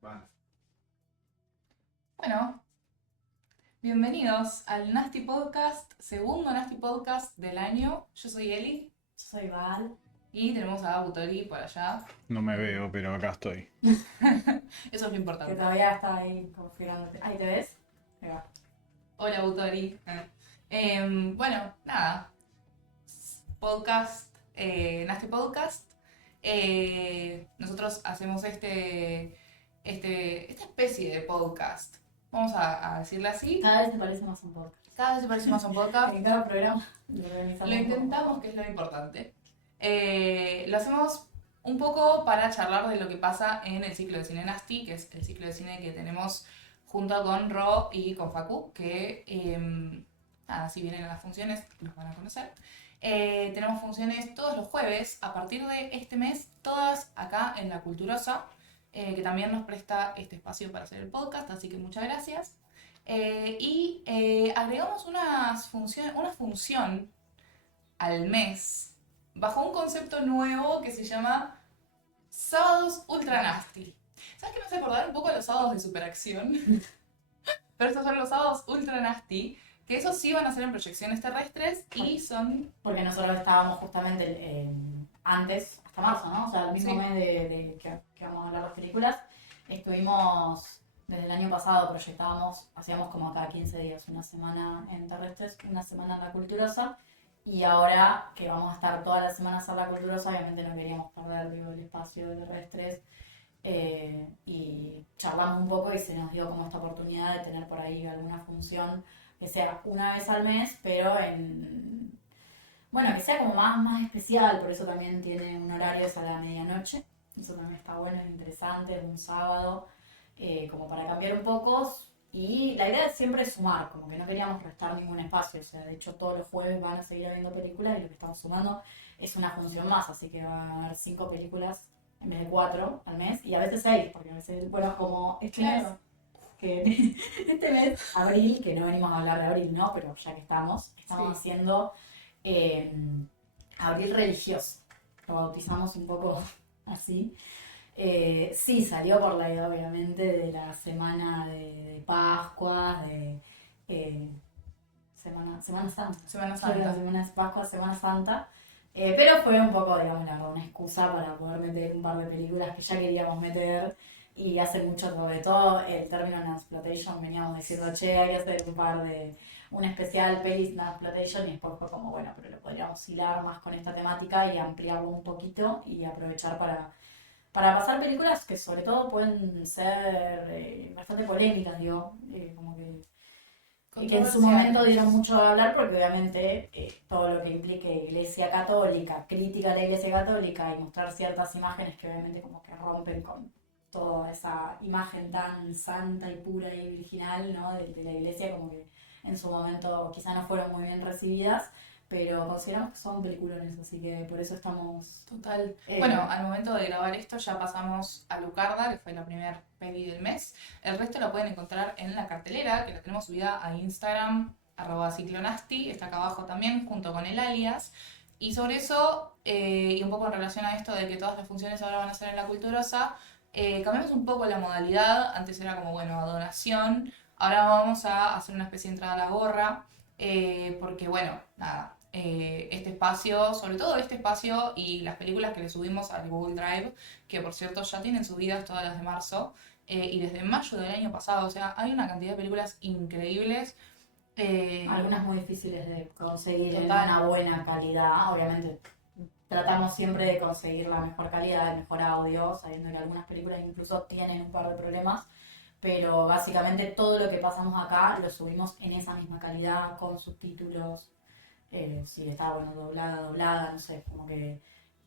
Van. Bueno, bienvenidos al Nasty Podcast, segundo Nasty Podcast del año. Yo soy Eli Yo soy Val. y tenemos a Butori por allá. No me veo, pero acá estoy. Eso es lo Que importante. todavía está ahí configurándote. Ahí te ves. Ahí va. Hola Butori. Bueno, nada. Podcast, Nasty Podcast. Nosotros hacemos esta especie de podcast. Vamos a decirle así. Cada vez te parece más un podcast. Cada vez se parece más a un podcast. En cada programa lo organizamos Lo un poco. intentamos, que es lo importante. Lo hacemos un poco para charlar de lo que pasa en el ciclo de cine Nasty, que es el ciclo de cine que tenemos junto con Ro y con Facu, que nada, si vienen a las funciones los van a conocer. Tenemos funciones todos los jueves, a partir de este mes, todas acá en La Culturosa, que también nos presta este espacio para hacer el podcast, así que muchas gracias. Agregamos una función al mes bajo un concepto nuevo que se llama Sábados Ultra Nasty. ¿Sabes qué me hace acordar un poco a los sábados de Superacción? Pero estos son los sábados Ultra Nasty, que esos sí van a ser en proyecciones terrestres y son... Porque nosotros estábamos justamente antes, hasta marzo, ¿no? O sea, el mismo Sí. mes de que vamos a hablar las películas. Estuvimos, desde el año pasado proyectábamos, hacíamos como cada 15 días, una semana en terrestres, una semana en La Culturosa. Y ahora que vamos a estar todas las semanas en La Culturosa, obviamente no queríamos perder el espacio de terrestres. Y charlamos un poco y se nos dio como esta oportunidad de tener por ahí alguna función que sea una vez al mes, pero bueno, que sea como más especial, por eso también tiene un horario, es a la medianoche. Eso también está bueno, es interesante, es un sábado, como para cambiar un poco. Y la idea siempre es sumar, como que no queríamos restar ningún espacio. O sea, de hecho todos los jueves van a seguir habiendo películas y lo que estamos sumando es una función más, así que va a haber 5 películas en vez de 4 al mes, y a veces 6, porque a veces, bueno, como este mes, Claro. que este mes, abril, que no venimos a hablar de abril, ¿no? Pero ya que estamos Sí. haciendo eh, abril religioso. Lo bautizamos un poco así. Sí, salió por la idea, obviamente, de la semana de Pascua, de Semana Santa. Semana Fue la Santa. semana de Pascua, Semana Santa. Pero fue un poco, digamos, la verdad, una excusa para poder meter un par de películas que ya queríamos meter. Y hace mucho, sobre todo, el término Nansploitation, veníamos diciendo, che, hay que hacer un especial pelis Nansploitation, y después fue como, bueno, pero lo podríamos hilar más con esta temática y ampliarlo un poquito y aprovechar para pasar películas que sobre todo pueden ser bastante polémicas, digo, como que en su momento dieron mucho a hablar porque obviamente todo lo que implique Iglesia Católica, crítica a la Iglesia Católica y mostrar ciertas imágenes que obviamente como que rompen con toda esa imagen tan santa y pura y virginal, ¿no? de la Iglesia, como que en su momento quizá no fueron muy bien recibidas, pero consideramos que son peliculones, así que por eso estamos... Total. Bueno, al momento de grabar esto ya pasamos a Lucarda, que fue la primera peli del mes. El resto lo pueden encontrar en la cartelera, que la tenemos subida a Instagram, @ciclonasty, está acá abajo también, junto con el alias. Y sobre eso, y un poco en relación a esto de que todas las funciones ahora van a ser en La Culturosa, cambiamos un poco la modalidad. Antes era como, bueno, a donación. Ahora vamos a hacer una especie de entrada a la gorra, porque, bueno, nada, este espacio, sobre todo este espacio y las películas que le subimos al Google Drive, que por cierto ya tienen subidas todas las de marzo, y desde mayo del año pasado, o sea, hay una cantidad de películas increíbles. Algunas muy difíciles de conseguir en Total. una buena calidad, obviamente. Tratamos siempre de conseguir la mejor calidad, el mejor audio, sabiendo que algunas películas incluso tienen un par de problemas, pero básicamente todo lo que pasamos acá lo subimos en esa misma calidad, con subtítulos, si está bueno, doblada, no sé, como que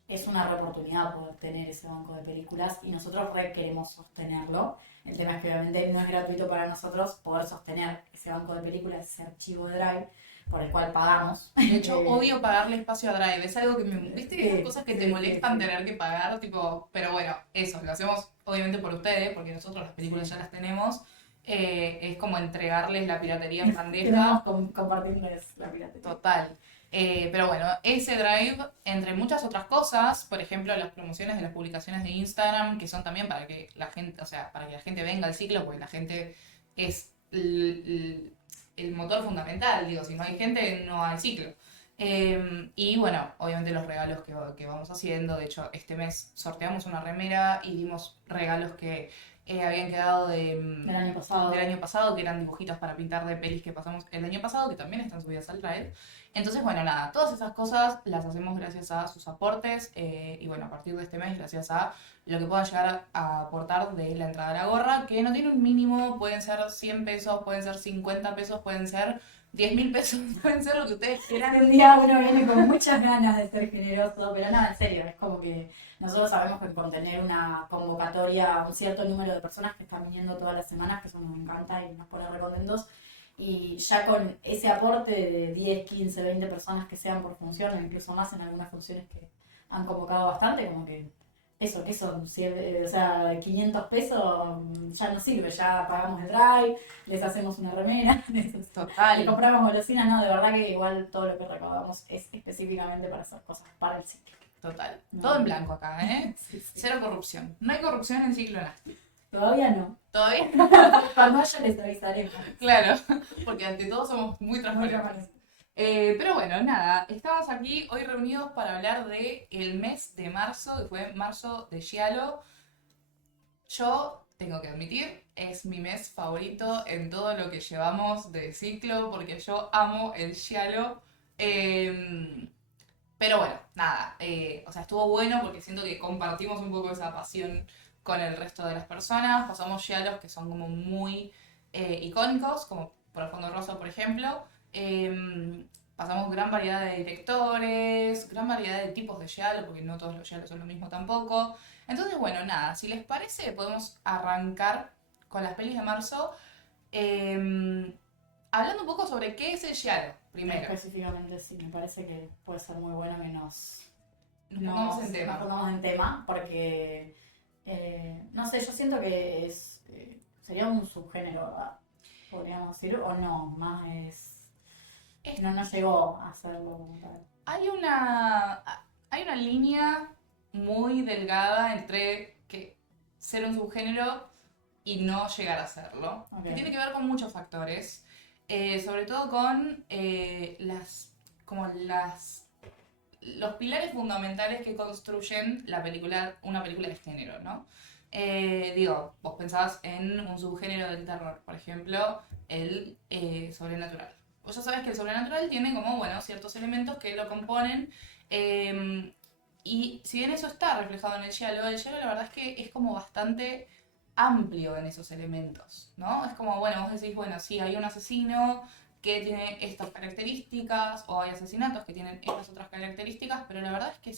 es una re oportunidad poder tener ese banco de películas y nosotros re queremos sostenerlo. El tema es que obviamente no es gratuito para nosotros poder sostener ese banco de películas, ese archivo de Drive por el cual pagamos. De hecho, odio pagarle espacio a Drive. Es algo que me... ¿Viste esas Sí, cosas que sí, te sí, molestan sí. tener que pagar? Tipo, pero bueno, eso, lo hacemos obviamente por ustedes, porque nosotros las películas Sí. ya las tenemos. Es como entregarles la piratería en Queremos bandeja. compartirles la piratería. Total. Pero bueno, ese drive, entre muchas otras cosas, por ejemplo, las promociones de las publicaciones de Instagram, que son también para que la gente, o sea, para que la gente venga al ciclo, porque la gente es el motor fundamental, digo, si no hay gente, no hay ciclo. Y bueno, obviamente los regalos que vamos haciendo, de hecho, este mes sorteamos una remera y dimos regalos que habían quedado Del del año pasado, que eran dibujitos para pintar de pelis que pasamos el año pasado, que también están subidas al Drive. Entonces, bueno, nada, todas esas cosas las hacemos gracias a sus aportes y bueno, a partir de este mes, gracias a lo que puedan llegar a aportar de la entrada a la gorra, que no tiene un mínimo, pueden ser 100 pesos, pueden ser 50 pesos, pueden ser 10.000 pesos, pueden ser lo que ustedes quieran. Un día uno viene con muchas ganas de ser generoso, pero nada, en serio, es como que nosotros sabemos que con tener una convocatoria, un cierto número de personas que están viniendo todas las semanas, que eso nos encanta y nos pone re contentos, y ya con ese aporte de 10, 15, 20 personas que sean por función, o incluso más en algunas funciones que han convocado bastante, como que eso, que son, o sea, 500 pesos ya no sirve, ya pagamos el drive, les hacemos una remera, le Total, compramos golosina, no, de verdad que igual todo lo que recaudamos es específicamente para hacer cosas para el ciclo. total. No. Todo en blanco acá, ¿eh? Sí, sí. Cero corrupción. No hay corrupción en Ciclo Nasty. Todavía no. ¿Todavía? Cuando haya les avisaremos. Claro, porque ante todo somos muy Muy transparentes. transparentes. Pero bueno, nada, estamos aquí hoy reunidos para hablar de el mes de marzo, que fue marzo de Giallo. Yo tengo que admitir, es mi mes favorito en todo lo que llevamos de ciclo, porque yo amo el Giallo. Pero bueno, nada, o sea, estuvo bueno porque siento que compartimos un poco esa pasión con el resto de las personas. Pasamos giallos que son como muy icónicos, como por el fondo rosa, por ejemplo. Pasamos gran variedad de directores, gran variedad de tipos de giallo, porque no todos los giallos son lo mismo tampoco. Entonces, bueno, nada, si les parece, podemos arrancar con las pelis de marzo. Hablando un poco sobre qué es el giallo, primero. Específicamente sí, me parece que puede ser muy bueno que nos Nos pongamos en tema. porque, no sé, yo siento que sería un subgénero, ¿verdad? Podríamos decir, o no, más no llegó a serlo como tal. Hay una línea muy delgada entre que ser un subgénero y no llegar a serlo, Ok. que tiene que ver con muchos factores, sobre todo con los pilares fundamentales que construyen una película de género, ¿no? Digo, vos pensás en un subgénero del terror, por ejemplo, el sobrenatural. Vos ya sabés que el sobrenatural tiene como, bueno, ciertos elementos que lo componen. Y si bien eso está reflejado en el giallo la verdad es que es como bastante amplio en esos elementos, ¿no? Es como, bueno, vos decís, bueno, sí, hay un asesino que tiene estas características, o hay asesinatos que tienen estas otras características, pero la verdad es que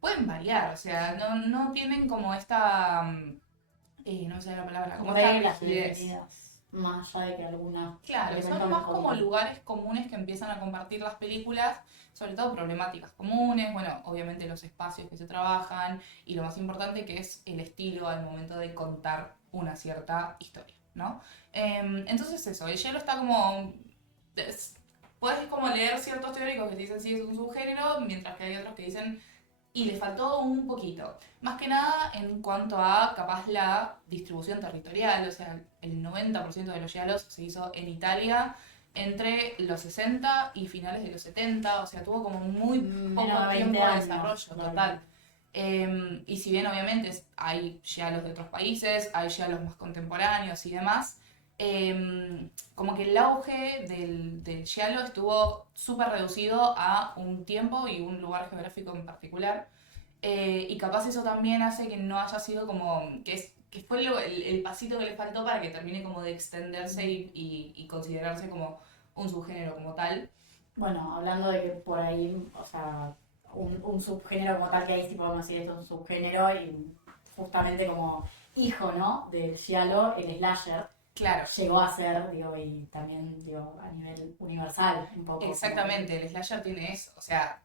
pueden variar, o sea, no tienen como esta, no sé la palabra, como esta Reglas rigidez. definidas, más allá de que algunas... Claro, son más como lugares comunes que empiezan a compartir las películas, sobre todo problemáticas comunes, bueno, obviamente los espacios que se trabajan y lo más importante que es el estilo al momento de contar una cierta historia, ¿no? Entonces eso, el hielo está como... Puedes como leer ciertos teóricos que te dicen sí es un subgénero, mientras que hay otros que dicen y le faltó un poquito. Más que nada en cuanto a capaz la distribución territorial, o sea, el 90% de los giallos se hizo en Italia entre los 60 y finales de los 70, o sea, tuvo como muy poco Menos de 20 tiempo de años, desarrollo, claro. total. Y si bien obviamente hay giallos de otros países, hay giallos más contemporáneos y demás, como que el auge del giallo estuvo súper reducido a un tiempo y un lugar geográfico en particular. Y capaz eso también hace que no haya sido como, que fue el pasito que le faltó para que termine como de extenderse y considerarse como un subgénero como tal. Bueno, hablando de que por ahí, o sea, un subgénero como tal, que ahí sí podemos decir esto es un subgénero y justamente como hijo, ¿no? Del giallo, el slasher. Claro. Llegó a ser, digo, y también, digo, a nivel universal, un poco. Exactamente, el slasher tiene eso, o sea,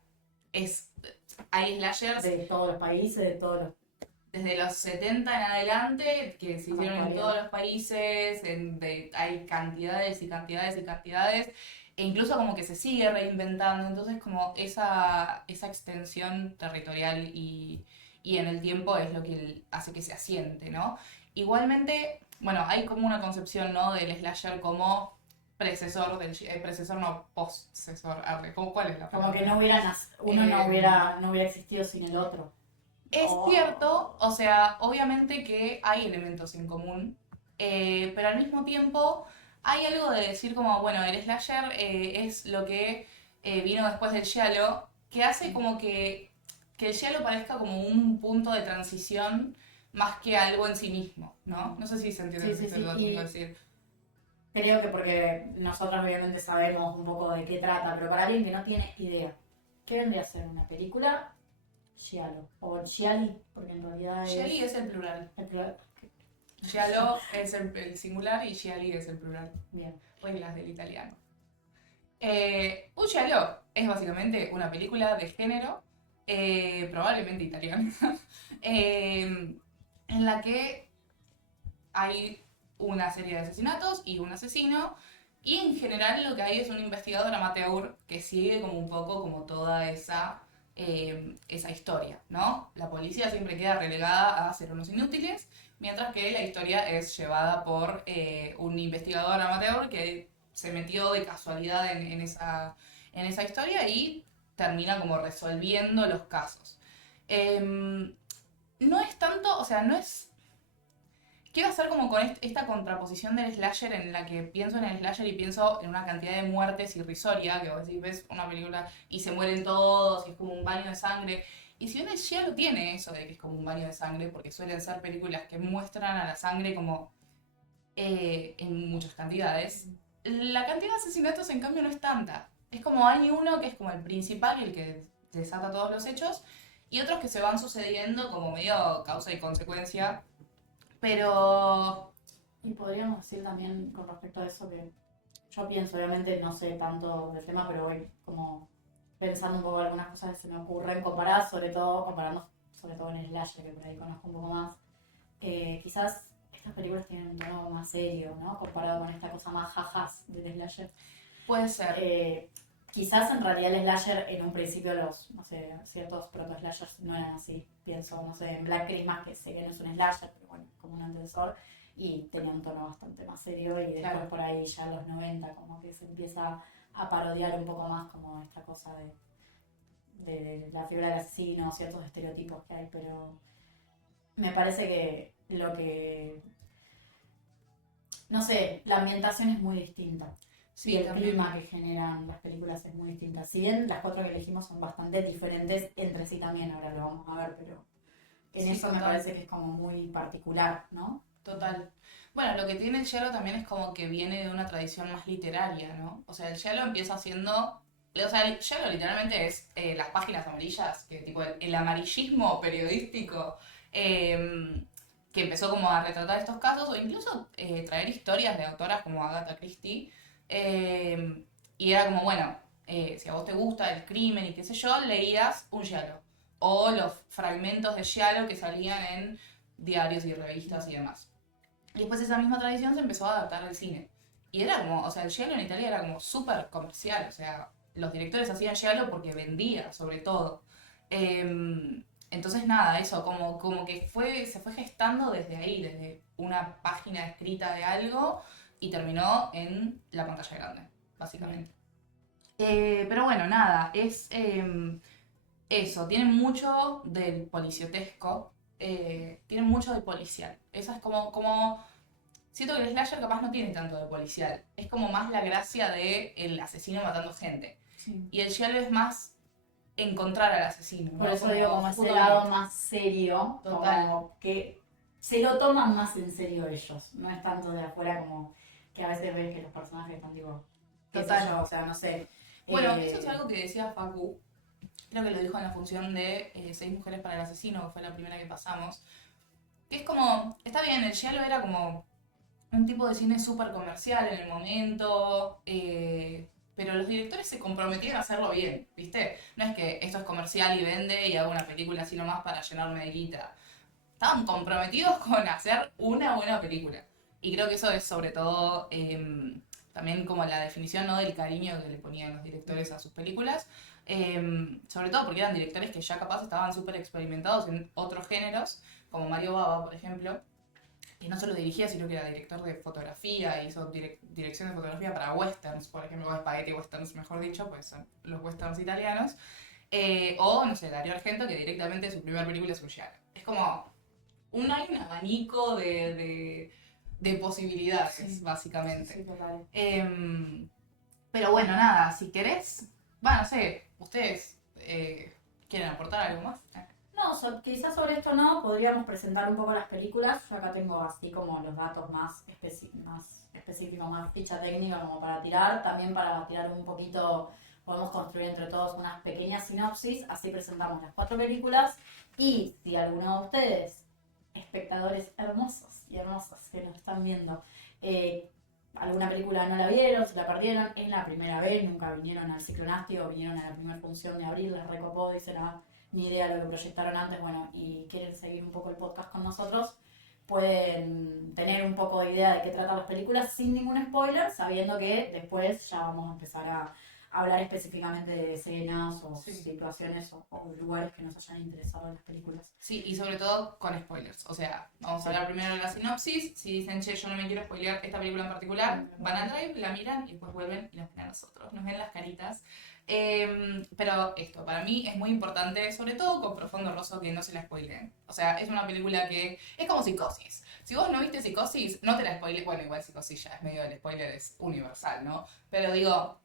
hay slashers De todos los países, de todos los... desde los 70 en adelante, que se hicieron en todos los países, hay cantidades y cantidades y cantidades. e incluso como que se sigue reinventando, entonces como esa extensión territorial y en el tiempo es lo que hace que se asiente, ¿no? Igualmente, bueno, hay como una concepción, ¿no? Del slasher como predecesor predecesor no, postcesor, ¿cuál es la Como palabra? que no hubiera uno Eh, no hubiera existido sin el otro. Es Oh. cierto, o sea, obviamente que hay elementos en común, pero al mismo tiempo hay algo de decir como, bueno, el slasher es lo que vino después del giallo, que hace como que el giallo parezca como un punto de transición más que algo en sí mismo, ¿no? No sé si se entiende Sí, lo que sí, sí. estoy tratando de decir. Creo que porque nosotros obviamente sabemos un poco de qué trata, pero para alguien que no tiene idea, ¿qué vendría a ser una película? Giallo. O Gialli, porque en realidad Gialli es el plural. el plural. Giallo es el singular y gialli es el plural. Bien. Reglas del italiano. Un giallo es básicamente una película de género, probablemente italiana, en la que hay una serie de asesinatos y un asesino, y en general lo que hay es un investigador amateur que sigue como un poco como toda esa historia, ¿no? La policía siempre queda relegada a ser unos inútiles, mientras que la historia es llevada por un investigador amateur que se metió de casualidad en esa historia y termina como resolviendo los casos. No es tanto, o sea, no es quiero hacer como con esta contraposición del slasher en la que pienso en el slasher y pienso en una cantidad de muertes irrisoria, que vos decís, ves una película y se mueren todos y es como un baño de sangre. Y si bien el giallo tiene eso de que es como un baño de sangre, porque suelen ser películas que muestran a la sangre como en muchas cantidades, la cantidad de asesinatos en cambio no es tanta. Es como hay uno que es como el principal y el que desata todos los hechos, y otros que se van sucediendo como medio causa y consecuencia, pero Y podríamos decir también con respecto a eso que yo pienso, obviamente no sé tanto del tema, pero voy como pensando un poco algunas cosas que se me ocurren comparadas, comparando sobre todo en el slasher, que por ahí conozco un poco más. Quizás estas películas tienen un tono más serio, ¿no? Comparado con esta cosa más jajas del slasher. puede ser. Quizás en realidad el slasher en un principio no sé, ciertos proto-slashers no eran así. Pienso, no sé, en Black Christmas, que sé que no es un slasher, pero bueno, como un antecesor, y tenía un tono bastante más serio, y después Claro. por ahí ya en los 90 como que se empieza a parodiar un poco más como esta cosa de la figura del asesino, ciertos estereotipos que hay, pero me parece que no sé, la ambientación es muy distinta. Sí, Y el también. clima que generan las películas es muy distinta. Si bien las cuatro que elegimos son bastante diferentes entre sí también, ahora lo vamos a ver, pero en Sí, eso me total. parece que es como muy particular, ¿no? Total. Bueno, lo que tiene el giallo también es como que viene de una tradición más literaria, ¿no? O sea, el giallo empieza siendo... O sea, el giallo literalmente es las páginas amarillas, que tipo el amarillismo periodístico que empezó como a retratar estos casos o incluso traer historias de autoras como Agatha Christie. Y era como, bueno, si a vos te gusta el crimen y qué sé yo, leías un giallo. O los fragmentos de giallo que salían en diarios y revistas y demás. Y después esa misma tradición se empezó a adaptar al cine. Y era como, o sea, el giallo en Italia era como súper comercial, o sea, los directores hacían giallo porque vendía, sobre todo. Entonces nada, eso, como que se fue gestando desde ahí, desde una página escrita de algo y terminó en la pantalla grande, básicamente. Pero bueno, nada, es eso, tiene mucho del policiotesco, tiene mucho de policial. Esa es como siento que el slasher capaz no tiene tanto de policial. Es como más la gracia de el asesino matando gente. Sí. Y el giallo es más encontrar al asesino. Por ¿no? eso digo, como ese justo lado más serio, Total. como que se lo toman más en serio ellos. No es tanto de afuera como que a veces ves que los personajes están tipo, qué sé Total. yo, o sea, no sé. Bueno, eso es algo que decía Facu. Creo que lo dijo en la función de Seis mujeres para el asesino, que fue la primera que pasamos. Que es como, está bien, el giallo era como un tipo de cine súper comercial en el momento, pero los directores se comprometían a hacerlo bien, ¿viste? No es que esto es comercial y vende y hago una película así nomás para llenarme de guita. Estaban comprometidos con hacer una buena película. Y creo que eso es sobre todo también como la definición, ¿no?, del cariño que le ponían los directores a sus películas. Sobre todo porque eran directores que ya capaz estaban súper experimentados en otros géneros, como Mario Bava, por ejemplo, que no solo dirigía, sino que era director de fotografía, hizo dirección de fotografía para westerns, por ejemplo, spaghetti westerns, mejor dicho, pues son los westerns italianos. O, no sé, Dario Argento, que directamente su primera película es un giallo. Es como, hay un abanico de posibilidades, Sí. básicamente. Sí, total. Pero bueno, nada, si querés, bueno, no sé, ustedes quieren aportar algo más. No, quizás sobre esto no, podríamos presentar un poco las películas. Yo acá tengo así como los datos más específicos, más ficha técnica como para tirar. También para tirar un poquito, podemos construir entre todos unas pequeñas sinopsis. Así presentamos las 4 películas. Y si alguno de ustedes, espectadores hermosos y hermosas que nos están viendo, alguna película no la vieron, se la perdieron, es la primera vez, nunca vinieron al Ciclonasti o vinieron a la primera función de abril, les recopó, dicen, ni idea de lo que proyectaron antes, bueno, y quieren seguir un poco el podcast con nosotros, pueden tener un poco de idea de qué tratan las películas sin ningún spoiler, sabiendo que después ya vamos a empezar a hablar específicamente de escenas o situaciones o lugares que nos hayan interesado en las películas. Sí, y sobre todo con spoilers. O sea, vamos a hablar primero de la sinopsis. Si dicen, che, yo no me quiero spoilear esta película en particular, van a Drive, la miran y después vuelven y nos ven a nosotros. Nos ven las caritas. Pero esto, para mí es muy importante, sobre todo con Profundo Rosso, que no se la spoileen. O sea, es una película que es como Psicosis. Si vos no viste Psicosis, no te la spoilees. Bueno, igual Psicosis ya es medio del spoiler, es universal, ¿no? Pero digo,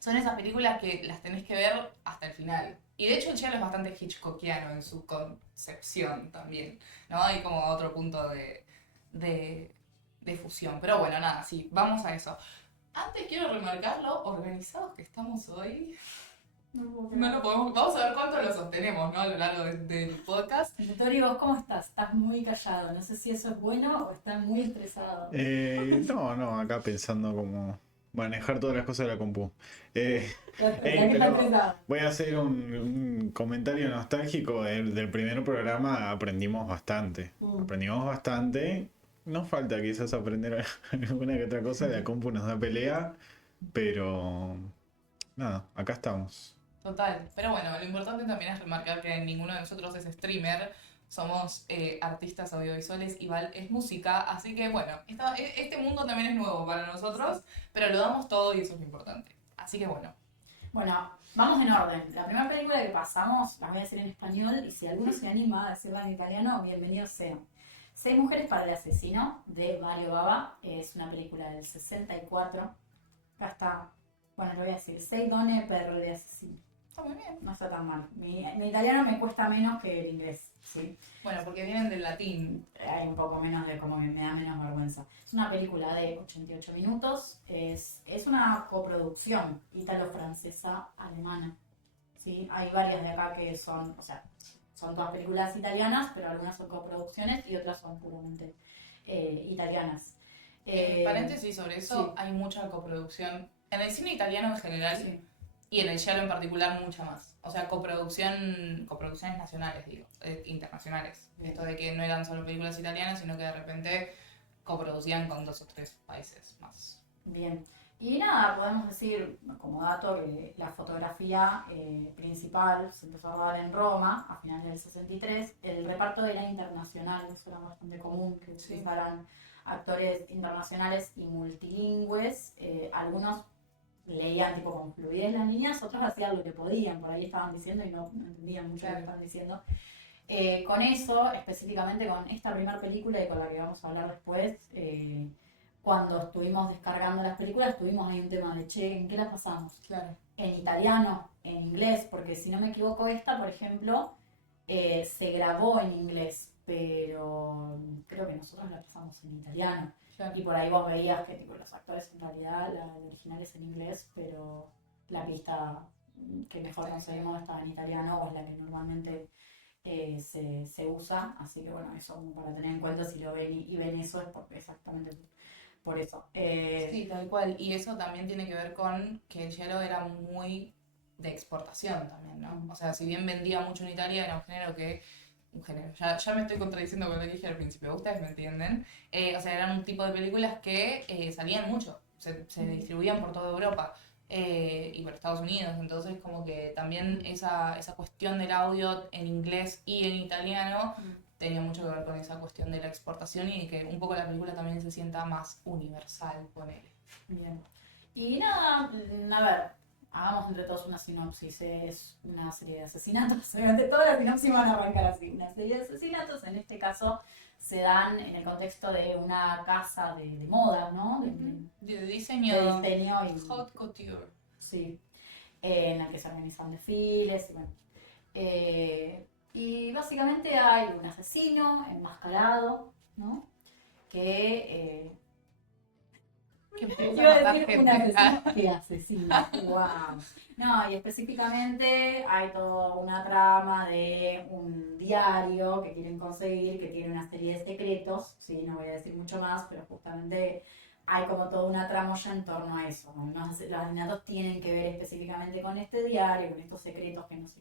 son esas películas que las tenés que ver hasta el final. Y de hecho el giallo es bastante hitchcockiano en su concepción también, ¿no? Hay como otro punto de fusión. Pero bueno, nada, sí, vamos a eso. Antes quiero remarcar lo organizados que estamos hoy. No lo podemos. Vamos a ver cuánto lo sostenemos, ¿no?, a lo largo del podcast. Tori, ¿vos cómo estás? Estás muy callado. No sé si eso es bueno o estás muy estresado. No, acá pensando cómo manejar todas las cosas de la compu. Pero Voy a hacer un comentario nostálgico del primer programa. Aprendimos bastante. Nos falta quizás aprender alguna que otra cosa. La compu nos da pelea, pero nada, acá estamos. Total, pero bueno, lo importante también es remarcar que ninguno de nosotros es streamer, somos artistas audiovisuales y Val es música, así que bueno, este mundo también es nuevo para nosotros, pero lo damos todo y eso es lo importante. Así que bueno. Bueno, vamos en orden. La primera película que pasamos, la voy a decir en español, y si alguno se anima a decirla en italiano, bienvenido sea. 6 mujeres para el asesino, de Mario Bava, es una película del 64. Acá está, bueno, lo voy a decir, 6 donne per de asesino. Está muy bien. No está tan mal. Mi italiano me cuesta menos que el inglés, ¿sí? Bueno, porque vienen del latín. Hay un poco menos de, como me da menos vergüenza. Es una película de 88 minutos, es una coproducción ítalo-francesa-alemana, ¿sí? Hay varias de acá que son, o sea, son todas películas italianas, pero algunas son coproducciones y otras son puramente italianas. Paréntesis sobre eso, sí. Hay mucha coproducción en el cine italiano en general. Sí. Y en el giallo en particular mucha más. O sea, coproducciones nacionales, digo, internacionales. Bien. Esto de que no eran solo películas italianas, sino que de repente coproducían con 2 o 3 países más. Bien. Y nada, podemos decir como dato que la fotografía principal se empezó a rodar en Roma a finales del 63. El reparto era internacional, eso era bastante común, que utilizaran actores internacionales y multilingües. Algunos leían tipo con fluidez las líneas, otros hacían lo que podían, por ahí estaban diciendo y no entendían mucho lo que estaban diciendo. Con eso, específicamente con esta primera película y con la que vamos a hablar después, cuando estuvimos descargando las películas, tuvimos ahí un tema de, che, ¿en qué la pasamos? Claro. En italiano, en inglés, porque si no me equivoco esta, por ejemplo, se grabó en inglés, pero creo que nosotros la pasamos en italiano. Claro. Y por ahí vos veías que tipo, los actores en realidad, la original es en inglés, pero la pista que mejor conseguimos está en italiano o es la que normalmente se usa. Así que bueno, eso como para tener en cuenta si lo ven y ven eso es porque exactamente por eso. Sí, tal cual. Y eso también tiene que ver con que el giallo era muy de exportación también, ¿no? O sea, si bien vendía mucho en Italia, era un género, ya me estoy contradiciendo con lo que dije al principio, ustedes me entienden. O sea, eran un tipo de películas que salían mucho se distribuían por toda Europa y por Estados Unidos. Entonces como que también esa cuestión del audio en inglés y en italiano tenía mucho que ver con esa cuestión de la exportación y de que un poco la película también se sienta más universal, ponele. Bien. Y nada, a ver, hagamos entre todos una sinopsis. Es una serie de asesinatos. Obviamente todas las sinopsis van a arrancar así. Una serie de asesinatos, en este caso, se dan en el contexto de una casa de moda, ¿no? De diseño, De diseño y haute couture. sí, en la que se organizan desfiles. Y, bueno. Y básicamente hay un asesino enmascarado, ¿no? Que Que empieza iba a a matar decir un gente. asesino que asesina. Wow. No, y específicamente hay toda una trama de un diario que quieren conseguir, que tiene una serie de secretos, sí, no voy a decir mucho más, pero justamente hay como toda una tramoya en torno a eso. ¿No? Los asesinatos tienen que ver específicamente con este diario, con estos secretos que no sé,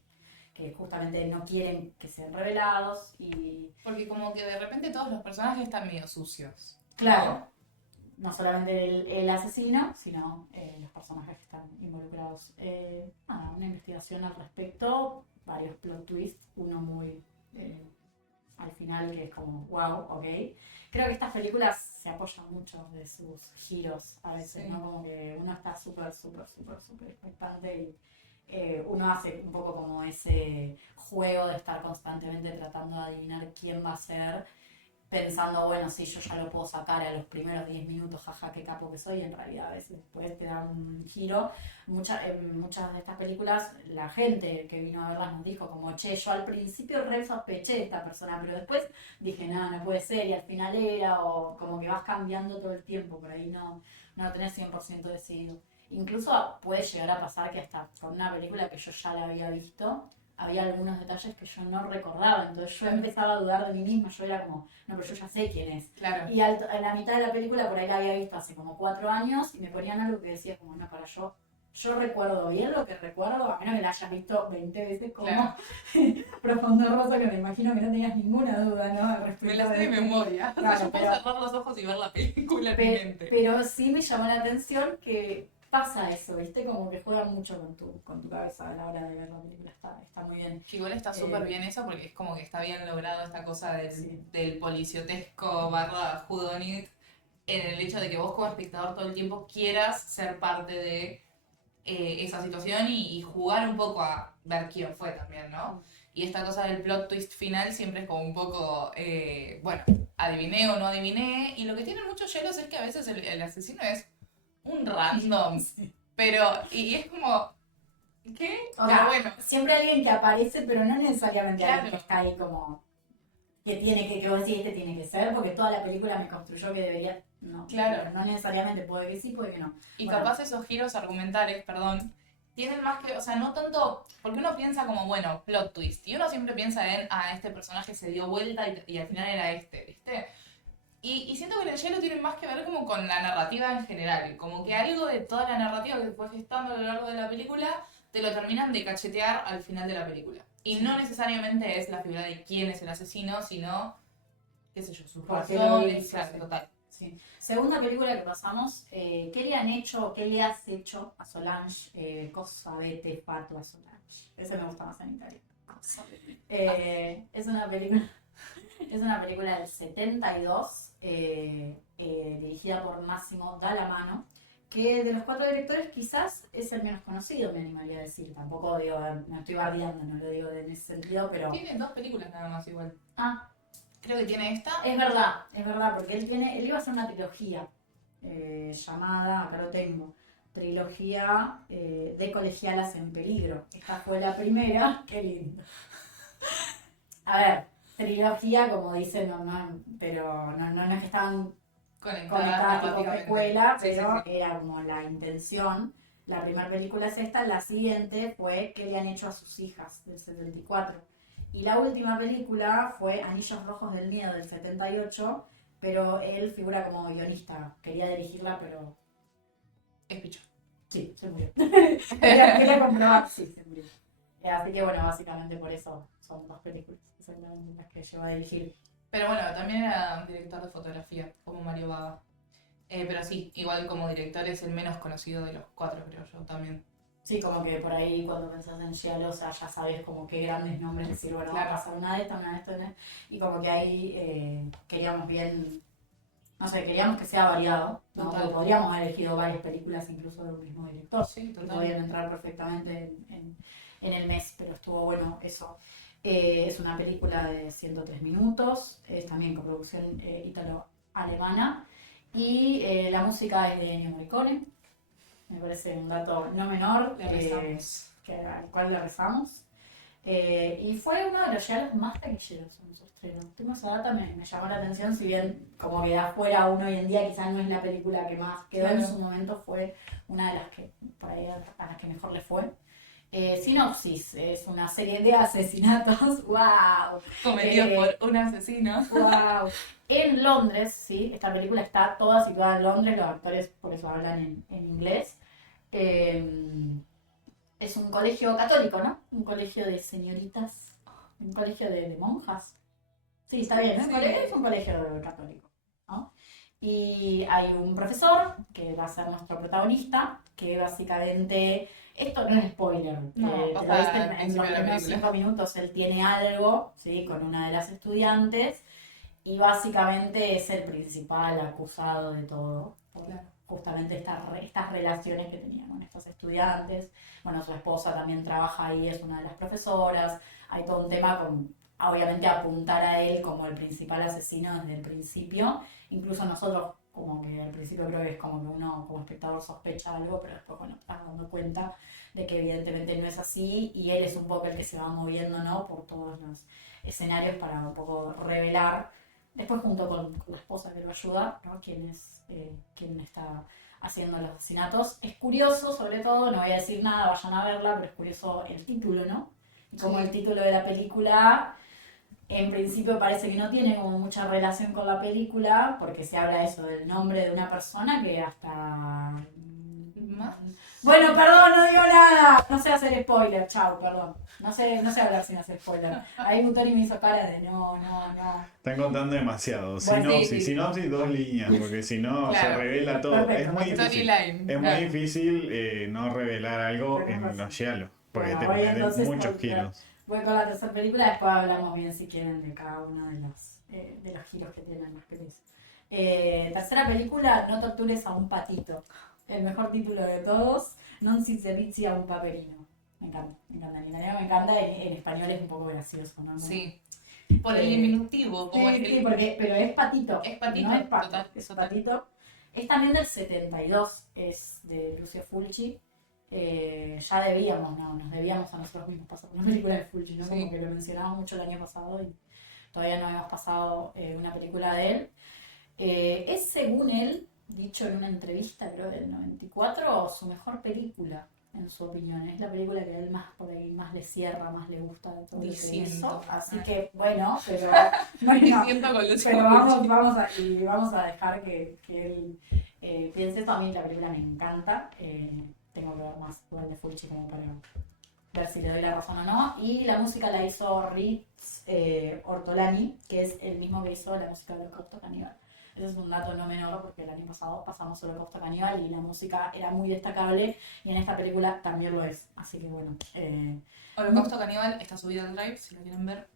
que justamente no quieren que sean revelados y Porque como que de repente todos los personajes están medio sucios. claro, no solamente el asesino, sino los personajes que están involucrados. Nada, una investigación al respecto, varios plot twists, uno muy al final que es como, wow, ok. Creo que estas películas se apoyan mucho de sus giros a veces, Sí. ¿no? Como que uno está súper, súper, súper, súper expectante y uno hace un poco como ese juego de estar constantemente tratando de adivinar quién va a ser, pensando, bueno, sí, yo ya lo puedo sacar a los primeros 10 minutos, jaja, qué capo que soy, y en realidad a veces después te da un giro. En muchas de estas películas, la gente que vino a verlas nos dijo como, che, yo al principio re sospeché de esta persona, pero después dije, no, no puede ser, y al final era, o como que vas cambiando todo el tiempo, por ahí no lo tenés 100% decidido. Incluso puede llegar a pasar que hasta con una película que yo ya la había visto, había algunos detalles que yo no recordaba, entonces yo empezaba a dudar de mí misma, yo era como, no, pero yo ya sé quién es. Claro. Y en la mitad de la película, por ahí la había visto hace como 4 años, y me ponían algo que decía como, no, para yo recuerdo bien lo que recuerdo, a menos que la hayas visto 20 veces como Claro. Profundo Rosa, que me imagino que no tenías ninguna duda, ¿no? Al respecto Me la sé de memoria. O sea, Claro, yo puedo cerrar los ojos y ver la película en mi mente. pero sí me llamó la atención que pasa eso, ¿viste? Como que juega mucho con tu cabeza a la hora de ver la película, está muy bien. Que igual está súper bien eso porque es como que está bien logrado esta cosa Sí. del policiotesco barra whodunit en el hecho de que vos como espectador todo el tiempo quieras ser parte de esa situación y jugar un poco a ver quién fue también, ¿no? Y esta cosa del plot twist final siempre es como un poco, bueno, adiviné o no adiviné. Y lo que tienen muchos hielos es que a veces el asesino es un random. Sí. Pero, y es como, ¿qué? O Pero sea, bueno, siempre alguien que aparece, pero no necesariamente Claro. alguien que está ahí como que tiene que vos decís este tiene que ser, porque toda la película me construyó que debería. No, Claro. no necesariamente, puede que sí, puede que no. y Bueno. capaz esos giros argumentales, perdón, tienen más que, o sea, no tanto, porque uno piensa como, bueno, plot twist, y uno siempre piensa en, este personaje se dio vuelta y al final era este, ¿viste? Y siento que en el hielo tiene más que ver como con la narrativa en general, como que algo de toda la narrativa que se fue gestando a lo largo de la película, te lo terminan de cachetear al final de la película. Y Sí. no necesariamente es la figura de quién es el asesino, sino, qué sé yo, sus ¿Por qué lo razones, hizo? claro, Sí. total. Sí. Segunda película que pasamos, ¿qué le han hecho, qué le has hecho a Solange? Cosa vete fato a Solange. Ese me gusta más en italiano. Es una película del 72, dirigida por Massimo Dallamano, que de los 4 directores quizás es el menos conocido, me animaría a decir. Tampoco digo, no estoy bardeando, no lo digo en ese sentido, pero... Tiene 2 películas nada más igual. Ah, Creo que tiene esta. es verdad, porque él iba a hacer una trilogía llamada, acá lo tengo, trilogía de colegialas en peligro. Esta fue la primera, qué lindo. A ver, trilogía, como dicen, pero no es que estaban conectadas tipo precuela, Sí, pero sí, sí. era como la intención. La primera película es esta, la siguiente fue ¿Qué le han hecho a sus hijas? Del 74. Y la última película fue Anillos Rojos del Miedo del 78, pero él figura como guionista. Quería dirigirla, pero Es picho. sí, se murió. quería comprobar, sí, se murió. Así que bueno, básicamente por eso son 2 películas, exactamente las que lleva a dirigir. Pero bueno, también era un director de fotografía, como Mario Bava. Pero sí, igual como director es el menos conocido de los 4, creo yo también. Sí, como que por ahí cuando pensás en Giallo, o sea, ya sabes como qué grandes nombres decir, bueno, Claro. va a pasar una de estas, una de estas, y como que ahí queríamos bien, no sé, queríamos que sea variado, ¿no? Total. Porque podríamos haber elegido varias películas incluso del mismo director, Sí, que total. podían entrar perfectamente en el mes, pero estuvo bueno eso. Es una película de 103 minutos, es también coproducción ítalo-alemana, y la música es de Ennio Morricone. Me parece un dato no menor, Le rezamos. al cual le rezamos. Y fue uno de los giallos más taquilleros en su estreno. Tengo esa data, me llamó la atención, si bien como que de afuera uno hoy en día quizás no es la película que más quedó en su momento, fue una de las que por ahí a las que mejor le fue. Sinopsis, es una serie de asesinatos, wow. Cometidos por un asesino. Wow. En Londres, sí, esta película está toda situada en Londres, los actores por eso hablan en inglés. Es un colegio católico, ¿no? Un colegio de señoritas, un colegio de monjas. Sí, está bien, Sí. Es un colegio católico, ¿no? Y hay un profesor, que va a ser nuestro protagonista, que básicamente, esto no es spoiler, No, te lo pasa viste al en los principio de la primeros película. 5 minutos, él tiene algo, ¿sí? Con una de las estudiantes, y básicamente es el principal acusado de todo, por Claro. justamente estas relaciones que tenía con estos estudiantes. Bueno, su esposa también trabaja ahí, es una de las profesoras, hay todo un tema con, obviamente, apuntar a él como el principal asesino desde el principio. Incluso nosotros, como que al principio creo que es como que uno como espectador sospecha algo, pero después, bueno, estás dando cuenta de que evidentemente no es así, y él es un poco el que se va moviendo, ¿no? Por todos los escenarios para un poco revelar. Después, junto con la esposa que lo ayuda, ¿no? Quien está haciendo los asesinatos. Es curioso, sobre todo, no voy a decir nada, vayan a verla, pero es curioso el título, ¿no? Y como Sí. el título de la película, en principio parece que no tiene como mucha relación con la película, porque se habla eso del nombre de una persona que hasta... ¿Más? Bueno, perdón, no digo nada. No sé hacer spoiler, chao, perdón. No sé hablar sin hacer spoiler. Ahí Gutori me hizo cara de no. Están contando demasiado. Bueno, Sinopsis, sí. sinopsis, 2 líneas, porque si no se Claro. revela todo. Perfecto, Es muy difícil. Storyline. Es muy Claro. difícil no revelar algo Tenés en razón. los giallos, porque Bueno, te voy meten entonces muchos giros. voy con la tercera película, después hablamos bien si quieren de cada uno de los giros que tienen las películas. Tercera película, No tortures a un patito. El mejor título de todos, Non si servizi a un paperino. Me encanta. En italiano me encanta, en español es un poco gracioso, ¿no? Sí. Por el Eh, diminutivo, como es Sí, el... pero es patito. Es patito, No es pato, total, es total. patito. Es también del 72, es de Lucio Fulci. Ya nos debíamos a nosotros mismos pasar una película de Fulci, ¿no? Sí. Como que lo mencionamos mucho el año pasado y todavía no habíamos pasado una película de él. Es, según él, dicho en una entrevista, creo del 94, su mejor película, en su opinión. Es la película que a él más por ahí más le cierra, más le gusta de todo lo que hizo. Así que, bueno, pero Diciendo con los pero vamos a dejar que él piense esto. A mí la película me encanta. Tengo que ver más igual de Fulci como para ver si le doy la razón o no. Y la música la hizo Ritz Ortolani, que es el mismo que hizo la música de Holocausto Caníbal. Ese es un dato no menor, porque el año pasado pasamos Holocausto Caníbal y la música era muy destacable, y en esta película también lo es. Así que bueno. Holocausto Caníbal está subido al Drive, si lo quieren ver.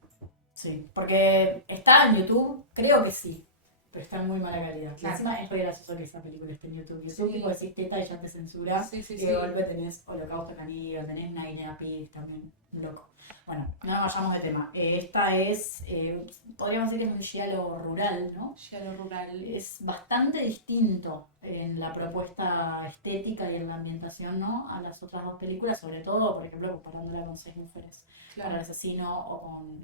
Sí, porque está en YouTube, creo que sí, pero está en muy mala calidad. Claro. Encima es muy gracioso que esa película esté en YouTube. Sí. YouTube, tipo, decís teta y ya te censura. Sí, sí, Y sí. de golpe tenés Holocausto Caníbal, tenés Naina Pig también, loco. Bueno, no nos vayamos de tema. Esta es, podríamos decir que es un giallo rural, ¿no? Giallo rural. Es bastante distinto en la propuesta estética y en la ambientación, ¿no? A las otras dos películas, sobre todo, por ejemplo, comparándola con Seis Mujeres para el Asesino o con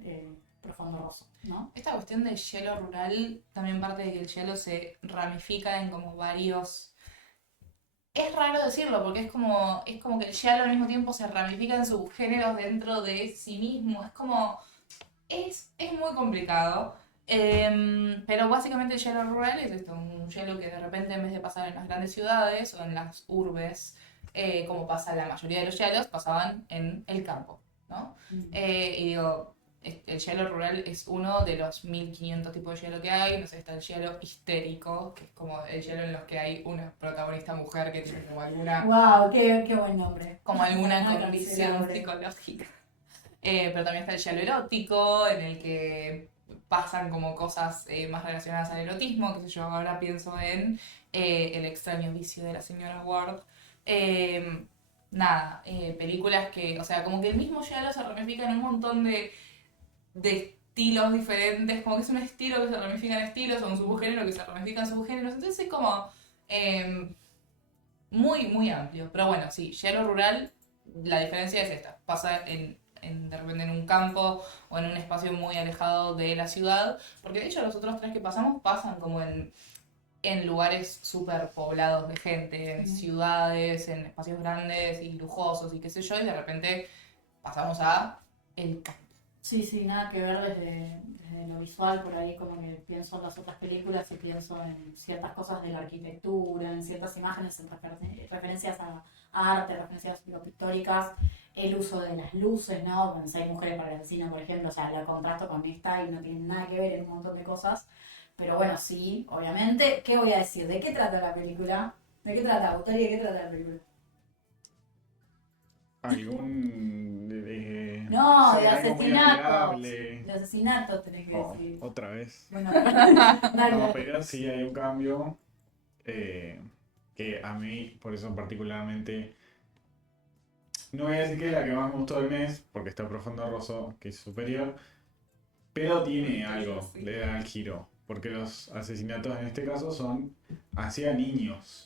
Profundo Rosso, ¿no? Esta cuestión del giallo rural también parte de que el giallo se ramifica en como varios... Es raro decirlo porque es como que el giallo al mismo tiempo se ramifica en subgéneros dentro de sí mismo. Es como... Es muy complicado. Pero básicamente el giallo rural es esto, un giallo que de repente en vez de pasar en las grandes ciudades o en las urbes, como pasa la mayoría de los giallos, pasaban en el campo, ¿no? Y digo, El hielo rural es uno de los 1500 tipos de hielo que hay. No sé, está el hielo histérico, que es como el hielo en los que hay una protagonista mujer que tiene Wow, qué buen nombre. como alguna Una condición cancelable. psicológica. Pero también está el hielo erótico, en el que pasan como cosas más relacionadas al erotismo, qué sé yo, ahora pienso en El extraño vicio de la señora Ward. Eh, películas que, o sea, como que el mismo hielo se ramifica en un montón de estilos diferentes, como que es un estilo que se ramifica en estilos, o un subgénero que se ramifica en subgéneros, entonces es como muy, muy amplio. Pero bueno, sí, hielo rural, la diferencia es esta, pasa de repente en un campo o en un espacio muy alejado de la ciudad, porque de hecho los otros tres que pasamos pasan como en lugares súper poblados de gente, en ciudades, en espacios grandes y lujosos y qué sé yo, y de repente pasamos a el campo. Sí, sí, nada que ver desde lo visual, por ahí como que pienso en las otras películas y pienso en ciertas cosas de la arquitectura, en ciertas imágenes, en referencias a arte, referencias pictóricas, el uso de las luces, ¿no? Pensé en Mujeres para el cine, por ejemplo, o sea, la contrasto con esta y no tiene nada que ver en un montón de cosas, pero bueno, sí, obviamente, ¿qué voy a decir? ¿De qué trata la película? ¿De qué trata, Autori? ¿De qué trata la película? Algún. No, Sí, de algo muy asesinatos. amigable. De asesinatos tenés que Oh, decir. otra vez. Bueno, No, dale. pero sí hay un cambio eh, que a mí, por eso particularmente, no voy a decir que es la que más me gustó del mes, porque está Profundo Rosso, que es superior, pero tiene algo, Sí. le da el giro, porque los asesinatos en este caso son hacia niños.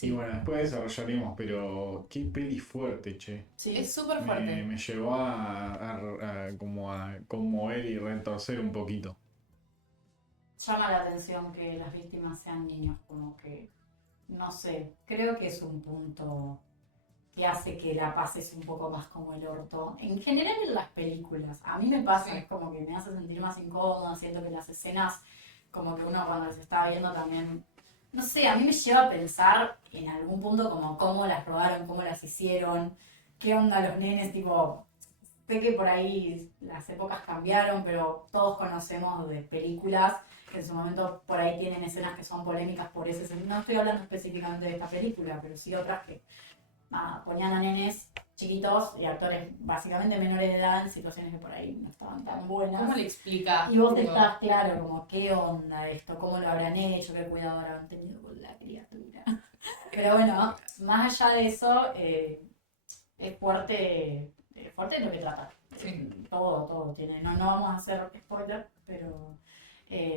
Y bueno, después desarrollaremos, pero qué peli fuerte, che. Sí. Es súper Me, fuerte. me llevó como a conmover y retorcer un poquito. Llama la atención que las víctimas sean niños, como que, no sé, creo que es un punto que hace que la pases un poco más como el orto. En general en las películas, a mí me pasa, Sí. es como que me hace sentir más incómoda, siento que las escenas, como que uno cuando las está viendo también, no sé, a mí me lleva a pensar en algún punto como cómo las robaron, cómo las hicieron, qué onda los nenes, tipo, sé que por ahí las épocas cambiaron, pero todos conocemos de películas que en su momento por ahí tienen escenas que son polémicas por ese sentido. No estoy hablando específicamente de esta película, pero sí otras que ponían a nenes chiquitos y actores básicamente menores de edad en situaciones que por ahí no estaban tan buenas. ¿Cómo le explicas? Y vos te estás claro, como qué onda esto, cómo lo habrán hecho, qué cuidado habrán tenido con la criatura. Pero bueno, más allá de eso, es fuerte, fuerte lo que trata. Sí. Todo tiene. No vamos a hacer spoiler, pero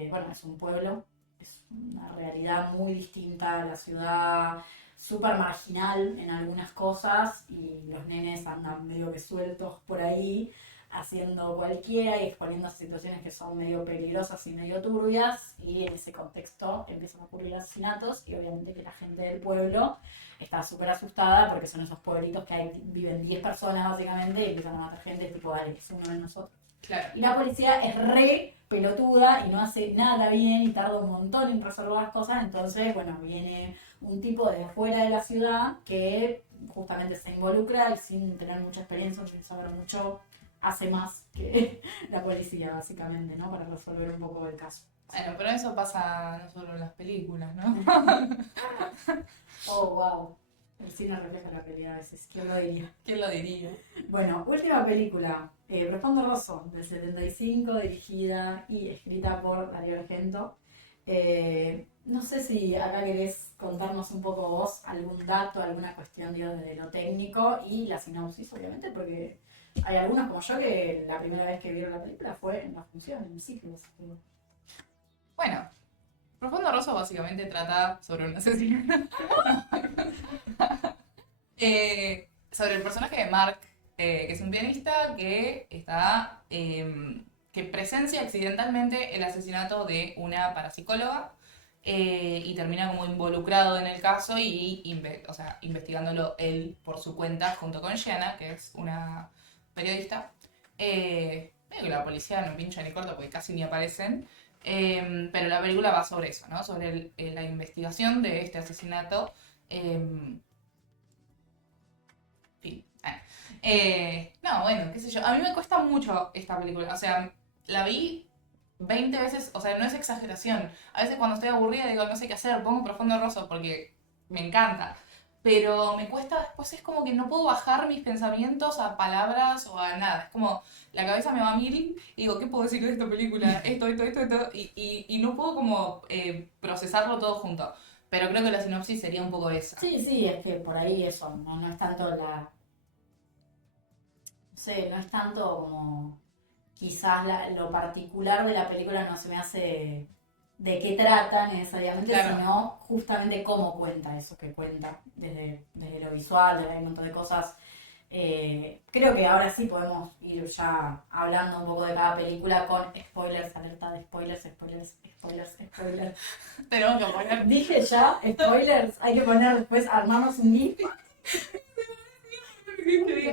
bueno, es un pueblo, es una realidad muy distinta a la ciudad, súper marginal en algunas cosas y los nenes andan medio que sueltos por ahí haciendo cualquiera y exponiéndose a situaciones que son medio peligrosas y medio turbias y en ese contexto empiezan a ocurrir asesinatos y obviamente que la gente del pueblo está súper asustada porque son esos pueblitos que hay, viven 10 personas básicamente y empiezan a matar gente tipo, dale, es uno de nosotros. Claro. Y la policía es re pelotuda y no hace nada bien y tarda un montón en resolver las cosas, entonces, bueno, viene un tipo de afuera de la ciudad que justamente se involucra y sin tener mucha experiencia, sin saber mucho, hace más que la policía, básicamente, ¿no? Para resolver un poco el caso. Bueno, pero eso pasa no solo en las películas, ¿no? Oh, wow. El cine refleja la realidad a veces, ¿quién lo diría? ¿Quién lo diría? Bueno, última película, Profundo Rosso, del 75, dirigida y escrita por Dario Argento. No sé si acá querés contarnos un poco vos algún dato, alguna cuestión de lo técnico y la sinopsis, obviamente, porque hay algunos como yo que la primera vez que vieron la película fue en la función, en el ciclo. Bueno, Profundo Rosso básicamente trata sobre un asesino. Sobre el personaje de Mark, que es un pianista que está. Que presencia accidentalmente el asesinato de una parapsicóloga y termina como involucrado en el caso y o sea, investigándolo él por su cuenta junto con Gianna, que es una periodista. Medio que la policía no pincha ni corta porque casi ni aparecen. Pero la película va sobre eso, ¿no? Sobre la investigación de este asesinato. No, bueno, qué sé yo. A mí me cuesta mucho esta película. O sea, la vi 20 veces, o sea, no es exageración. A veces cuando estoy aburrida digo, no sé qué hacer, pongo Profundo Rosso porque me encanta. Pero me cuesta después, es como que no puedo bajar mis pensamientos a palabras o a nada. Es como, la cabeza me va a mil y digo, ¿qué puedo decir de esta película? Esto. Y no puedo como procesarlo todo junto. Pero creo que la sinopsis sería un poco esa. Sí, es que por ahí eso, no es tanto no sé, no es tanto como quizás lo particular de la película no se me hace de qué trata necesariamente, Claro. sino justamente cómo cuenta eso que cuenta, desde lo visual, desde un montón de cosas. Creo que ahora sí podemos ir ya hablando un poco de cada película con spoilers, alerta de spoilers. Tenemos que poner. Dije ya, spoilers, hay que poner después, armarnos un GIF.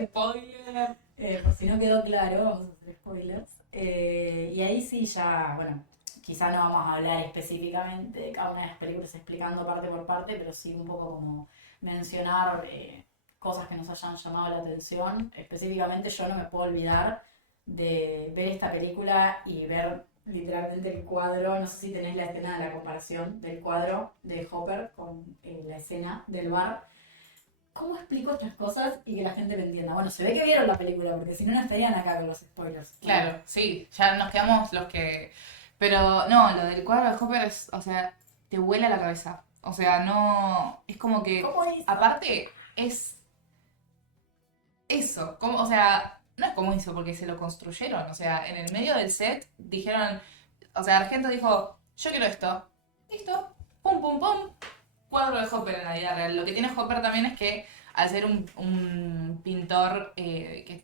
Spoiler. Por si no quedó claro, vamos a hacer spoilers. Y ahí sí ya, bueno, quizá no vamos a hablar específicamente de cada una de las películas explicando parte por parte, pero sí un poco como mencionar cosas que nos hayan llamado la atención. Específicamente yo no me puedo olvidar de ver esta película y ver literalmente el cuadro, no sé si tenés la escena de la comparación del cuadro de Hopper con la escena del bar. ¿Cómo explico estas cosas y que la gente me entienda? Bueno, se ve que vieron la película, porque si no, no estarían acá con los spoilers. Claro, sí, ya nos quedamos los que. Pero no, lo del cuadro de Hopper es, o sea, te vuela la cabeza. O sea, no. Es como que. ¿Cómo hizo? Aparte, es eso. Como, o sea, no es como hizo, porque se lo construyeron. O sea, en el medio del set dijeron. O sea, Argento dijo: Yo quiero esto. Listo. Pum, pum, pum. Cuadro de Hopper en la vida real. Lo que tiene Hopper también es que, al ser un pintor que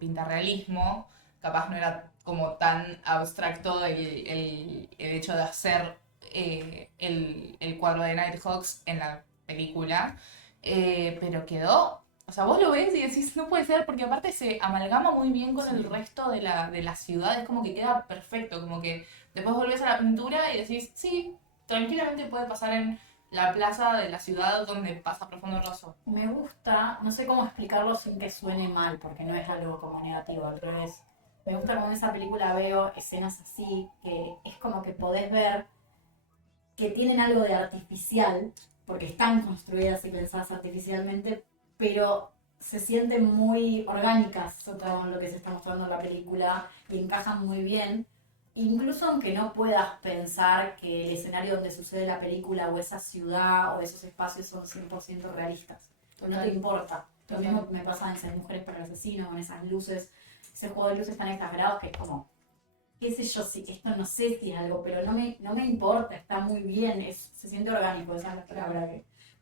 pinta realismo, capaz no era como tan abstracto el hecho de hacer el cuadro de Nighthawks en la película, pero quedó, o sea, vos lo ves y decís, no puede ser, porque aparte se amalgama muy bien con el resto de la ciudad, es como que queda perfecto, como que después volvés a la pintura y decís, sí, tranquilamente puede pasar en la plaza de la ciudad donde pasa Profundo Rosso. Me gusta, no sé cómo explicarlo sin que suene mal, porque no es algo como negativo, al revés. Me gusta cuando en esa película veo escenas así, que es como que podés ver que tienen algo de artificial, porque están construidas y pensadas artificialmente, pero se sienten muy orgánicas con lo que se está mostrando en la película y encajan muy bien. Incluso aunque no puedas pensar que el escenario donde sucede la película o esa ciudad o esos espacios son 100% realistas. No te importa. Lo mismo me pasa en Seis Mujeres para el Asesino, con esas luces, ese juego de luces tan exagerados que es como, qué sé yo, si esto no sé si es algo, pero no me importa, está muy bien, se siente orgánico, esa es la palabra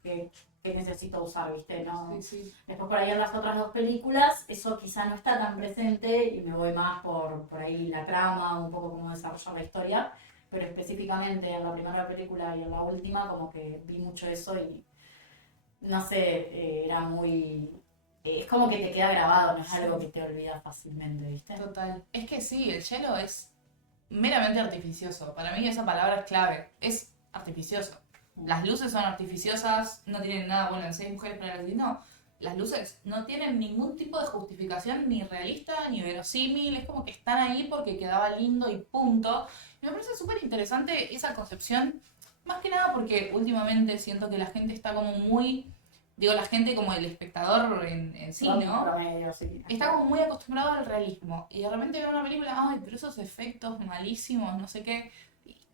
que necesito usar, ¿viste? No, Sí, sí. después por ahí en las otras dos películas, eso quizá no está tan presente y me voy más por ahí la trama, un poco cómo desarrollar la historia, pero específicamente en la primera película y en la última como que vi mucho eso y no sé, era muy... es como que te queda grabado, no es algo que te olvidas fácilmente, ¿viste? Total. Es que sí, el hielo es meramente artificioso. Para mí esa palabra es clave. Es artificioso. Las luces son artificiosas, no tienen nada bueno en Seis Mujeres para el Asesino. Las luces no tienen ningún tipo de justificación ni realista ni verosímil. Es como que están ahí porque quedaba lindo y punto. Y me parece súper interesante esa concepción. Más que nada porque últimamente siento que la gente está como muy. Digo, la gente como el espectador en sí, ¿no? Promedio, sí. Está como muy acostumbrado al realismo. Y de repente ve una película, ay, pero esos efectos malísimos, no sé qué.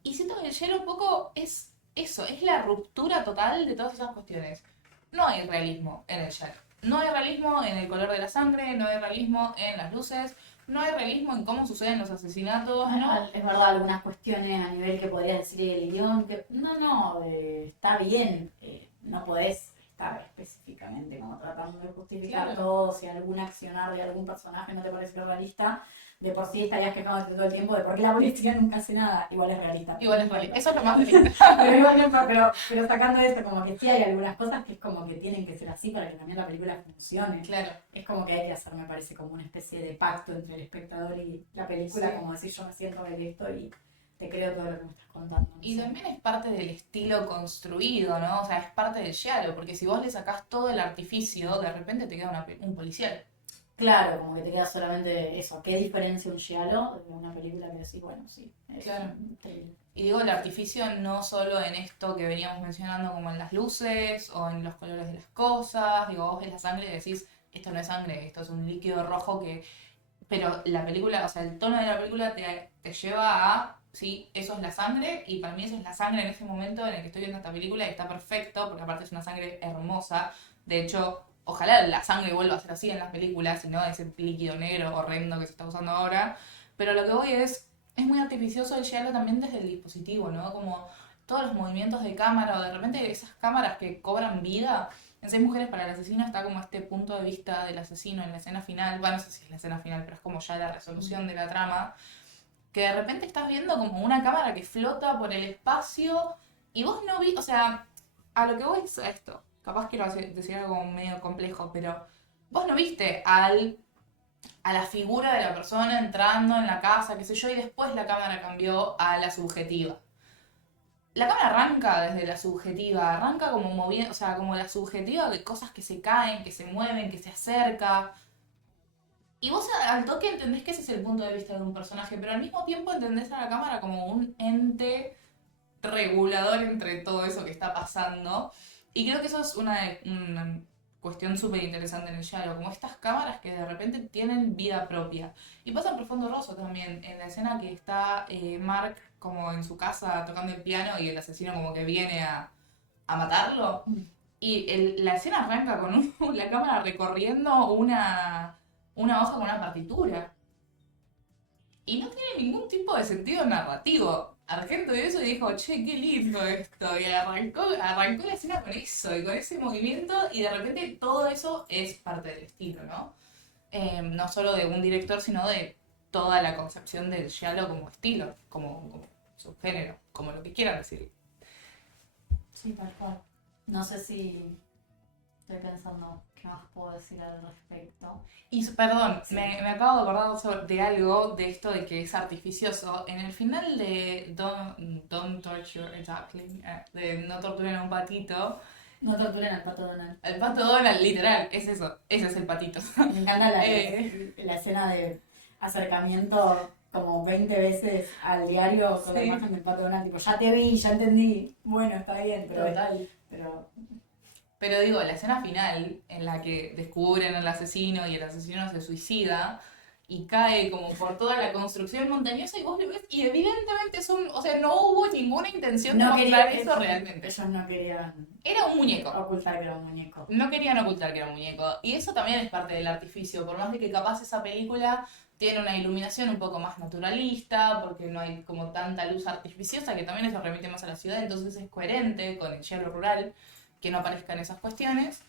Y siento que el Yellow un poco es eso, es la ruptura total de todas esas cuestiones. No hay realismo en el Yellow. No hay realismo en el color de la sangre, no hay realismo en las luces, no hay realismo en cómo suceden los asesinatos, ¿no? Es verdad, algunas cuestiones a nivel que podrías decir el guión, que está bien, no podés estar específicamente como tratando de justificar Claro. todo, si algún accionar de algún personaje no te parece realista, de por sí estarías quejándote todo el tiempo de por qué la policía nunca hace nada, igual es realista. Igual es realista. Eso es lo más realista. Pero igual pero sacando esto, como que sí hay algunas cosas que es como que tienen que ser así para que también la película funcione. Claro. Es como que hay que hacer, me parece, como una especie de pacto entre el espectador y la película, Sí. como decir yo me siento que esto y te creo todo lo que me estás contando. No Y sé. también es parte del estilo construido, ¿no? O sea, es parte del giallo, porque si vos le sacás todo el artificio, de repente te queda un policial. Claro, como que te queda solamente eso. ¿Qué diferencia un giallo de una película que decís, bueno, sí, es Claro. un thriller? Y digo el artificio no solo en esto que veníamos mencionando, como en las luces o en los colores de las cosas. Digo, vos ves la sangre y decís, esto no es sangre, esto es un líquido rojo que... Pero la película, o sea, el tono de la película te lleva a, sí, eso es la sangre y para mí eso es la sangre en ese momento en el que estoy viendo esta película y está perfecto porque aparte es una sangre hermosa. De hecho, ojalá la sangre vuelva a ser así en las películas y no ese líquido negro horrendo que se está usando ahora. Pero lo que voy es muy artificioso el giallo también desde el dispositivo, ¿no? Como todos los movimientos de cámara o de repente esas cámaras que cobran vida. En Seis Mujeres para el Asesino está como este punto de vista del asesino en la escena final. Bueno, no sé si es la escena final, pero es como ya la resolución de la trama. Que de repente estás viendo como una cámara que flota por el espacio y vos no vi, o sea, a lo que voy es a esto. Capaz quiero decir algo medio complejo, pero vos no viste a la figura de la persona entrando en la casa, qué sé yo, y después la cámara cambió a la subjetiva. La cámara arranca desde la subjetiva, arranca como moviendo, o sea, como la subjetiva de cosas que se caen, que se mueven, que se acerca. Y vos al toque entendés que ese es el punto de vista de un personaje, pero al mismo tiempo entendés a la cámara como un ente regulador entre todo eso que está pasando. Y creo que eso es una cuestión súper interesante en el Yalo, como estas cámaras que de repente tienen vida propia. Y pasa en Profundo Rosso también, en la escena que está Mark como en su casa tocando el piano y el asesino como que viene a matarlo. Y la escena arranca con la cámara recorriendo una hoja con una partitura. Y no tiene ningún tipo de sentido narrativo. Argento vio eso y dijo, che, qué lindo esto. Y arrancó la escena con eso y con ese movimiento y de repente todo eso es parte del estilo, ¿no? No solo de un director, sino de toda la concepción del giallo como estilo, como subgénero, como lo que quieran decir. Sí, tal cual. No sé si estoy pensando qué más puedo decir al respecto. Y perdón, Sí. me acabo de acordar de algo, de esto de que es artificioso. En el final de Don't Torture a Duckling, de No torturen a un patito, No torturen al pato Donald. el pato Donald, literal, es eso, ese es el patito. Me encanta Eh, la escena de acercamiento como 20 veces al diario con la Sí. imagen del pato Donald, tipo, ya te vi, ya entendí, bueno, está bien, pero, Total. pero digo, la escena final en la que descubren al asesino y el asesino se suicida y cae como por toda la construcción montañosa y vos lo ves y evidentemente o sea, no hubo ninguna intención de no mostrar quería, eso realmente. ellos no querían Era un muñeco. ocultar que era un muñeco. No querían ocultar que era un muñeco. Y eso también es parte del artificio, por más de que capaz esa película tiene una iluminación un poco más naturalista, porque no hay como tanta luz artificiosa, que también eso remite más a la ciudad, entonces es coherente con el cielo rural, que no aparezcan esas cuestiones.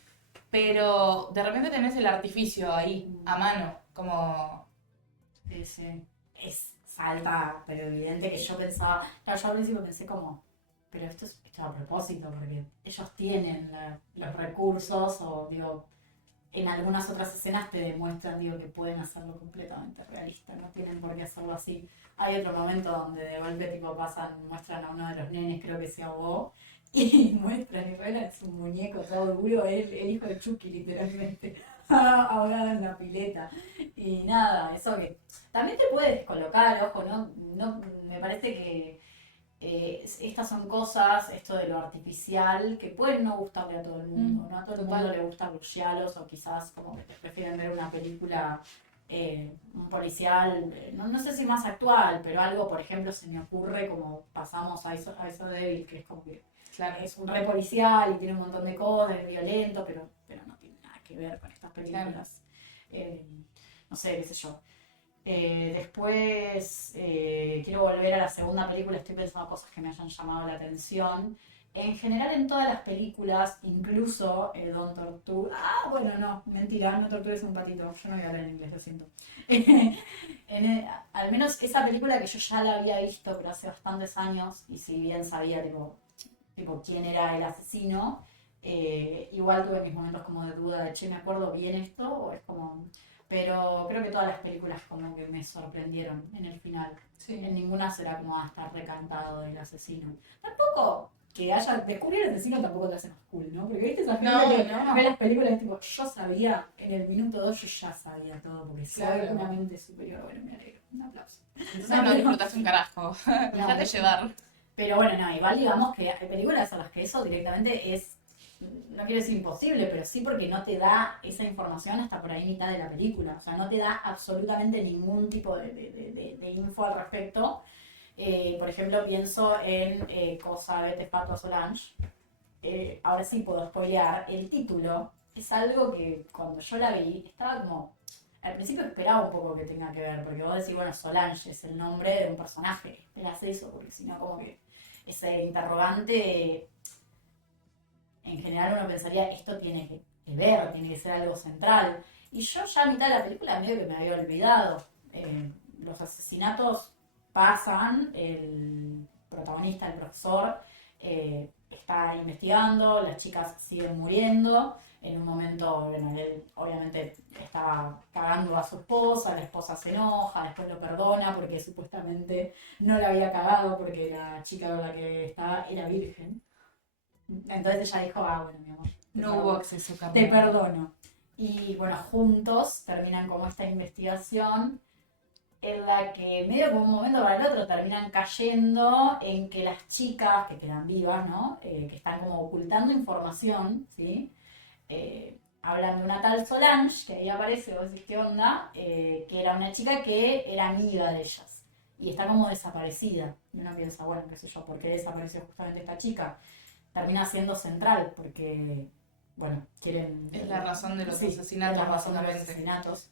Pero de repente tenés el artificio ahí, a mano, como... Sí, sí. Es falta, pero evidente que yo pensaba, claro, yo al principio pensé como, pero esto es a propósito, porque ellos tienen los recursos, o digo, en algunas otras escenas te demuestran, digo, que pueden hacerlo completamente realista, no tienen por qué hacerlo así. Hay otro momento donde de golpe tipo muestran a uno de los nenes, creo que se ahogó, y muestran, y revela es un muñeco todo duro, el hijo de Chucky literalmente, ahogado en la pileta. Y nada, eso que también te puedes colocar, ojo, no me parece que estas son cosas, esto de lo artificial, que pueden no gustarle a todo el mundo, ¿no? A todo el mundo le gustan los giallos o quizás como que te prefieren ver una película, un policial, no sé si más actual, pero algo, por ejemplo, se me ocurre como pasamos a eso Devil, que es como que Claro, es un re policial y tiene un montón de cosas, es violento, pero no tiene nada que ver con estas películas. No sé, qué sé yo. Después quiero volver a la segunda película, estoy pensando cosas que me hayan llamado la atención. En general en todas las películas, incluso Don't Torture... Ah, bueno, no, mentira, no tortures un patito, yo no voy a hablar en inglés, lo siento. Al menos esa película que yo ya la había visto, pero hace bastantes años, y si bien sabía tipo quién era el asesino, igual tuve mis momentos como de duda de, che, ¿me acuerdo bien esto? O es como... pero creo que todas las películas como que me sorprendieron en el final. En ninguna será como estar recantado del asesino. Tampoco que haya descubrir el asesino tampoco te hace más cool, ¿no? Porque viste esas No, gente que no. ve las películas tipo, yo sabía, en el minuto 2 yo ya sabía todo, porque soy Claro. una mente superior. Bueno, me alegro. Un aplauso. Entonces no disfrutas un carajo. Dejate llevar. Pero bueno, no, igual digamos que hay películas en las que eso directamente es, no quiero decir imposible, pero sí porque no te da esa información hasta por ahí mitad de la película. O sea, no te da absolutamente ningún tipo de info al respecto. Por ejemplo, pienso en Cosa Vete Pato Solange. Ahora sí puedo spoilear. El título es algo que cuando yo la vi estaba como... Al principio esperaba un poco que tenga que ver, porque vos decís, bueno, Solange es el nombre de un personaje. Esperás eso, porque si no, como que ese interrogante, en general uno pensaría, esto tiene que ver, tiene que ser algo central. Y yo ya a mitad de la película medio que me había olvidado. Los asesinatos pasan, el protagonista, el profesor, está investigando, las chicas siguen muriendo. En un momento, bueno, él obviamente estaba cagando a su esposa, la esposa se enoja, después lo perdona porque supuestamente no la había cagado porque la chica con la que estaba era virgen. Entonces ella dijo, bueno, mi amor, No hubo acceso carnal. te perdono. Y bueno, juntos terminan como esta investigación en la que medio como un momento para el otro terminan cayendo en que las chicas que quedan vivas, ¿no? Que están como ocultando información, ¿sí? Hablan de una tal Solange, que ahí aparece, vos decís qué onda, que era una chica que era amiga de ellas. Y está como desaparecida. Y uno piensa, bueno, qué sé yo, ¿por qué desapareció justamente esta chica? Termina siendo central, porque, bueno, quieren... Es la razón de los sí, asesinatos, es la razón de los básicamente. asesinatos.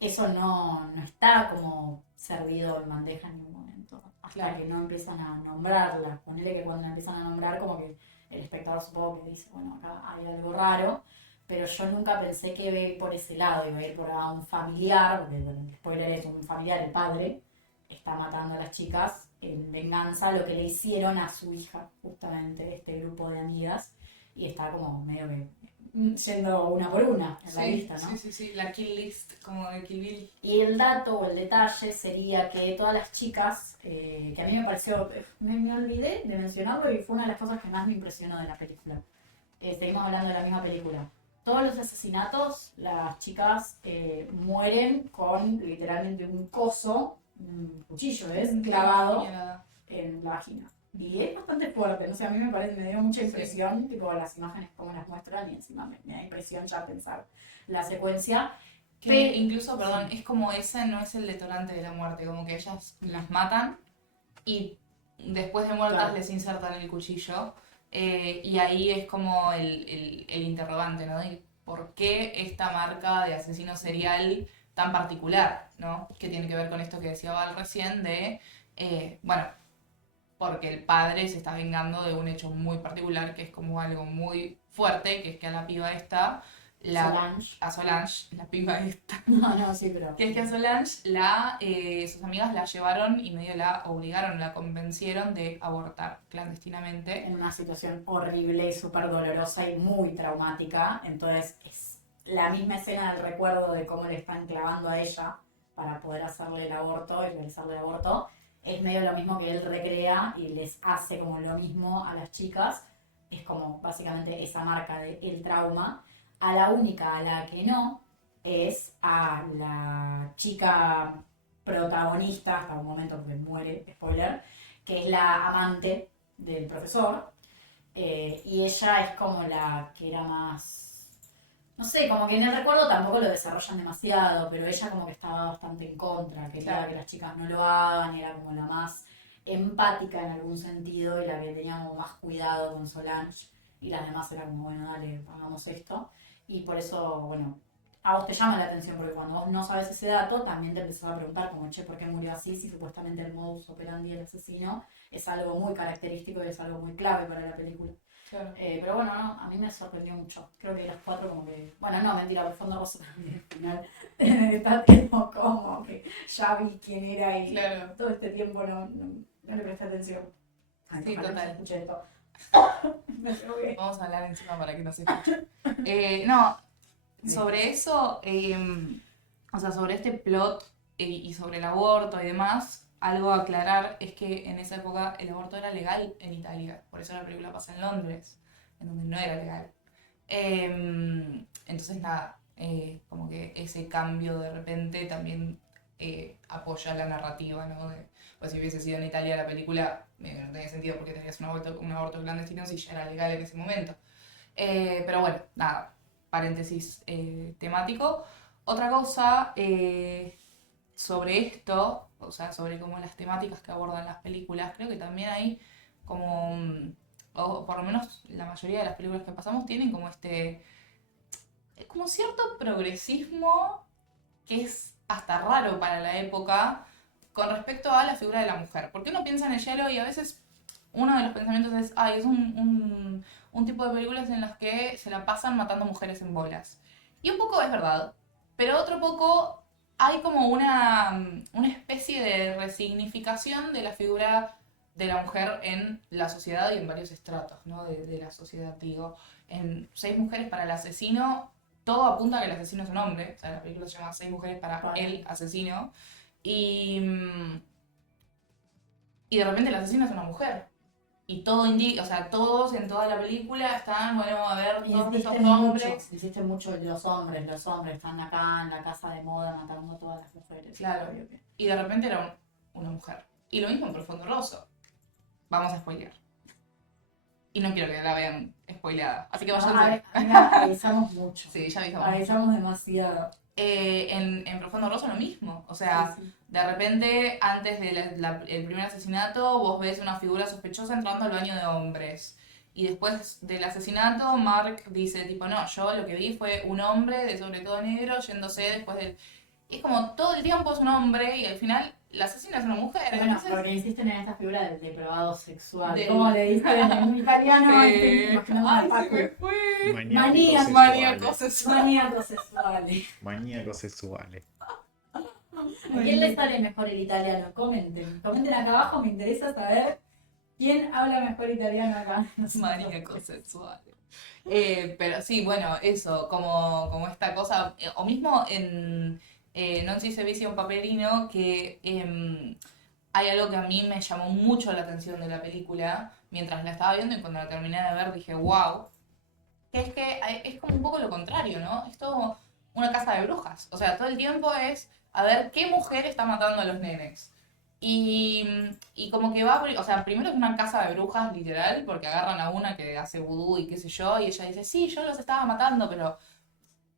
Eso no está como servido en bandeja en ningún momento. Hasta Claro. que no empiezan a nombrarla. Ponele que cuando la empiezan a nombrar, como que el espectador supongo que dice, bueno, acá hay algo raro. Pero yo nunca pensé que iba a ir por ese lado, iba a ir por a un familiar, porque el spoiler es un familiar, el padre, está matando a las chicas en venganza a lo que le hicieron a su hija, justamente, este grupo de amigas. Y está como medio que yendo una por una en la lista, ¿no? Sí, la kill list, como de Kill Bill. Y el dato o el detalle sería que todas las chicas, que a mí me pareció, me olvidé de mencionarlo y fue una de las cosas que más me impresionó de la película. Seguimos hablando de la misma película. Todos los asesinatos, las chicas mueren con literalmente un coso, un cuchillo, ¿ves? Clavado en la vagina. Y es bastante fuerte, no sé, a mí me dio mucha impresión, tipo las imágenes como las muestran y encima me da impresión ya pensar la secuencia. Que incluso, perdón, es como ese no es el detonante de la muerte, como que ellas las matan y después de muertas Claro. les insertan el cuchillo. Y ahí es como el interrogante, ¿no? De por qué esta marca de asesino serial tan particular, ¿no? Que tiene que ver con esto que decía Val recién de, bueno, porque el padre se está vengando de un hecho muy particular que es como algo muy fuerte, que es que a la piba esta, a Solange, la piba esta, No, sí, pero... que es que a Solange sus amigas la llevaron y medio la obligaron, la convencieron de abortar clandestinamente. En una situación horrible y súper dolorosa y muy traumática. Entonces es la misma escena del recuerdo de cómo le están clavando a ella para poder hacerle el aborto y realizarle el aborto. Es medio lo mismo que él recrea y les hace como lo mismo a las chicas. Es como básicamente esa marca del trauma. A la única a la que no es a la chica protagonista, hasta un momento que muere, spoiler, que es la amante del profesor, y ella es como la que era más, no sé, como que en el recuerdo tampoco lo desarrollan demasiado, pero ella como que estaba bastante en contra, quería que las chicas no lo hagan, era como la más empática en algún sentido y la que tenía como más cuidado con Solange, y las demás eran como, bueno, dale, hagamos esto, y por eso, bueno, a vos te llama la atención, porque cuando vos no sabes ese dato, también te empezás a preguntar como, che, ¿por qué murió así? Si supuestamente el modus operandi del asesino es algo muy característico y es algo muy clave para la película. Claro. Pero bueno, no, a mí me sorprendió mucho. Creo que las cuatro como que... Bueno, no, mentira, por fondo rosa también al final. Está como que ya vi quién era y Claro. todo este tiempo no le presté atención. Ay, Sí, ojalá total. se escuche esto. Me drogué. Vamos a hablar encima para que no se escuche. No, Sobre eso, o sea, sobre este plot y sobre el aborto y demás, algo a aclarar es que en esa época el aborto era legal en Italia, por eso la película pasa en Londres, en donde no era legal. Entonces, nada, como que ese cambio de repente también apoya la narrativa, ¿no? Pues si hubiese sido en Italia la película, no tenía sentido porque tenías un aborto clandestino si ya era legal en ese momento. Pero bueno, nada, paréntesis temático. Otra cosa sobre esto, o sea, sobre como las temáticas que abordan las películas, creo que también hay como, o por lo menos la mayoría de las películas que pasamos tienen como como cierto progresismo que es hasta raro para la época con respecto a la figura de la mujer. Porque uno piensa en el hielo y a veces uno de los pensamientos es, ay, es un tipo de películas en las que se la pasan matando mujeres en bolas. Y un poco es verdad, pero otro poco hay como una especie de resignificación de la figura de la mujer en la sociedad y en varios estratos, ¿no? De la sociedad, digo. En Seis mujeres para el asesino, todo apunta a que el asesino es un hombre. O sea, la película se llama Seis mujeres para el asesino. Y, y de repente el asesino es una mujer. Y todo indica, o sea, todos en toda la película están, bueno, a ver, todos esos hombres. Insiste mucho los hombres están acá en la casa de moda matando a todas las mujeres. Claro. Y de repente era una mujer. Y lo mismo en Profundo Rosso. Vamos a spoilear. Y no quiero que la vean spoileada. Así que vayan. Avisamos mucho. Sí, ya avisamos. Avisamos demasiado. En Profundo Rosso lo mismo. O sea, sí. De repente, antes del primer asesinato, vos ves una figura sospechosa entrando al baño de hombres. Y después del asesinato, Mark dice, tipo, no, yo lo que vi fue un hombre, de sobre todo negro, yéndose después del... Es como todo el tiempo es un hombre y al final la asesina es una mujer. Bueno, entonces... porque insisten en esta figura del depravado sexual. ¿Cómo le dicen en italiano? Ay, se me fue. Maníacos sexuales. Maníacos sexuales. ¿A quién le sale mejor el italiano? Comenten acá abajo, me interesa saber quién habla mejor italiano acá. Maníacos sexuales. Pero sí, bueno, eso, como esta cosa, o mismo en Non si se vicia un papelino, que hay algo que a mí me llamó mucho la atención de la película mientras la estaba viendo y cuando la terminé de ver dije, wow, que es como un poco lo contrario, ¿no? Es todo una casa de brujas, o sea, todo el tiempo es a ver qué mujer está matando a los nenes. Y como que va, o sea, primero es una casa de brujas, literal, porque agarran a una que hace vudú y qué sé yo, y ella dice, sí, yo los estaba matando, pero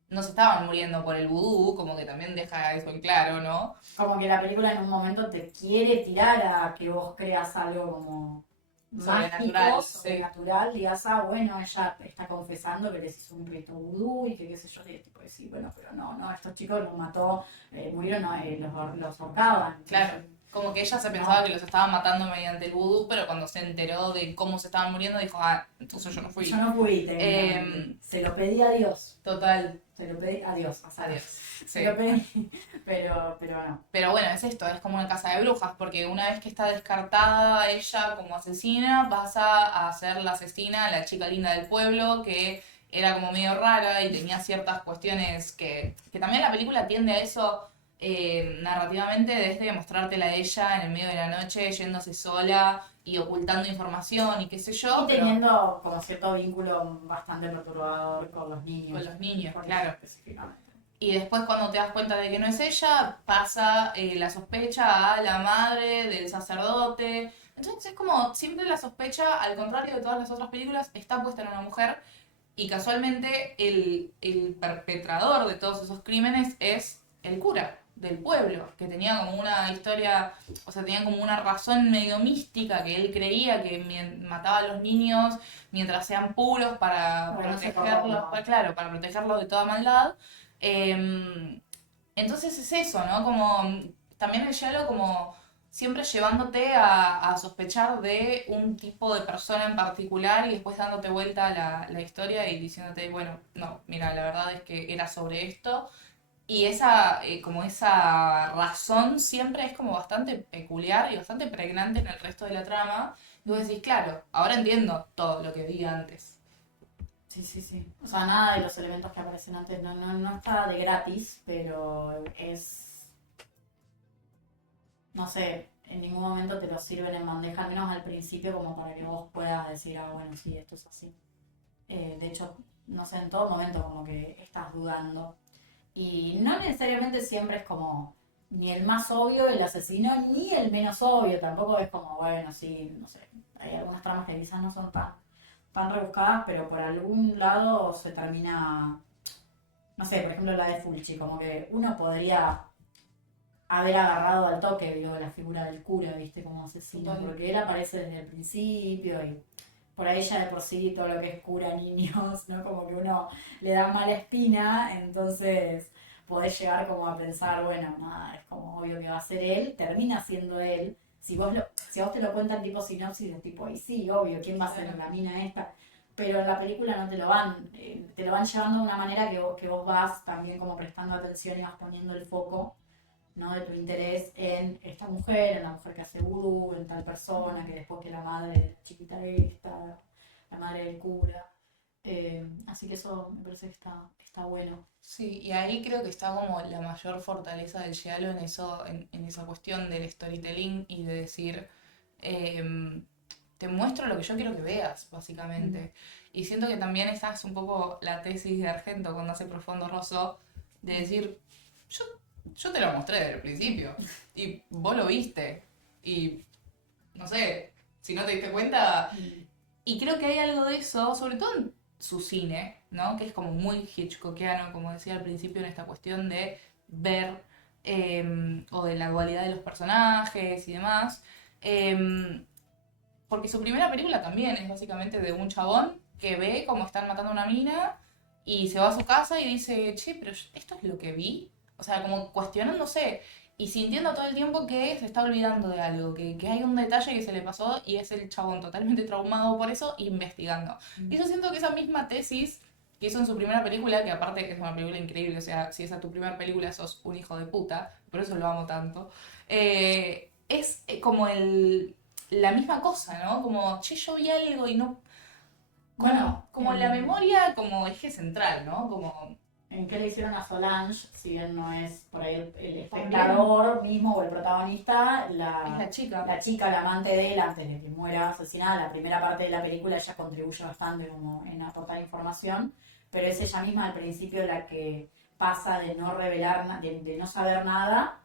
no se estaban muriendo por el vudú, como que también deja eso en claro, ¿no? Como que la película en un momento te quiere tirar a que vos creas algo como sobrenatural, digas, bueno, ella está confesando que les hizo un rito vudú y que qué sé yo, y tipo, sí, bueno, pero no, estos chicos los mató, murieron, los ahorcaban. Claro. Como que ella se pensaba que los estaban matando mediante el vudú, pero cuando se enteró de cómo se estaban muriendo dijo, entonces yo no fui. Yo no fui, se lo pedí a Dios. Total. Se lo pedí a Dios. Adiós. Sí. Se lo pedí, pero no. Pero bueno, es esto, es como una casa de brujas, porque una vez que está descartada ella como asesina, pasa a ser la asesina, la chica linda del pueblo, que era como medio rara y tenía ciertas cuestiones que también la película tiende a eso. Narrativamente, desde mostrártela a ella en el medio de la noche yéndose sola y ocultando información y qué sé yo. Y teniendo como cierto vínculo bastante perturbador con los niños. Con los niños, claro. Específicamente. Y después cuando te das cuenta de que no es ella, pasa la sospecha a la madre del sacerdote. Entonces es como siempre la sospecha, al contrario de todas las otras películas, está puesta en una mujer. Y casualmente el perpetrador de todos esos crímenes es el cura del pueblo, que tenía como una historia, o sea, tenía como una razón medio mística, que él creía que mataba a los niños mientras sean puros para protegerlos, claro, para protegerlos de toda maldad. Entonces es eso, ¿no? Como también el giallo como siempre llevándote a sospechar de un tipo de persona en particular y después dándote vuelta la historia y diciéndote, bueno, no, mira, la verdad es que era sobre esto. Y como esa razón siempre es como bastante peculiar y bastante pregnante en el resto de la trama. Y vos decís, claro, ahora entiendo todo lo que vi antes. Sí, sí, sí. O sea, nada de los elementos que aparecen antes no está de gratis, pero es, no sé, en ningún momento te lo sirven en bandeja, al menos al principio, como para que vos puedas decir, ah, bueno, sí, esto es así. De hecho, no sé, en todo momento como que estás dudando. Y no necesariamente siempre es como ni el más obvio el asesino, ni el menos obvio. Tampoco es como, bueno, sí, no sé. Hay algunas tramas que quizás no son tan rebuscadas, pero por algún lado se termina. No sé, por ejemplo la de Fulci, como que uno podría haber agarrado al toque, digo, la figura del cura, viste, como asesino, Total. porque él aparece desde el principio y por ahí ya de por sí todo lo que es cura niños, ¿no? Como que uno le da mala espina, entonces podés llegar como a pensar, bueno, nada, es como obvio que va a ser él, termina siendo él. Si a vos te lo cuentan tipo sinopsis, de tipo, y sí, obvio, ¿quién va a ser la mina esta? Pero en la película no te lo van llevando de una manera que vos vas también como prestando atención y vas poniendo el foco, ¿no? De tu interés en esta mujer, en la mujer que hace vudú, en tal persona, que después que la madre de la chiquita esta, la madre del cura. Así que eso me parece que está bueno. Sí, y ahí creo que está como la mayor fortaleza del giallo en eso, en esa cuestión del storytelling y de decir, em, te muestro lo que yo quiero que veas, Mm. básicamente. Y siento que también esta es un poco la tesis de Argento cuando hace Profundo Rosso, de decir, yo, yo te lo mostré desde el principio, y vos lo viste, y no sé, si no te diste cuenta, Mm. y creo que hay algo de eso, sobre todo en su cine, ¿no? Que es como muy hitchcockiano, como decía al principio, en esta cuestión de ver o de la dualidad de los personajes y demás. Eh, Porque su primera película también es básicamente de un chabón que ve cómo están matando a una mina y se va a su casa y dice, che, pero esto es lo que vi. O sea, como cuestionándose y sintiendo todo el tiempo que se está olvidando de algo, que hay un detalle que se le pasó y es el chabón totalmente traumado por eso, investigando. Y yo siento que esa misma tesis que hizo en su primera película, que aparte es una película increíble, o sea, si esa es tu primera película sos un hijo de puta, por eso lo amo tanto, es como la misma cosa, ¿no? Como, che, yo vi algo y no... Bueno, Como la memoria como eje central, ¿no? Como... en qué le hicieron a Solange, si bien no es por ahí el También espectador mismo o el protagonista, es la chica. la chica, la amante de él, antes de que muera asesinada, la primera parte de la película, ella contribuye bastante como en aportar información, pero es ella misma al principio la que pasa de no revelar, de no saber nada,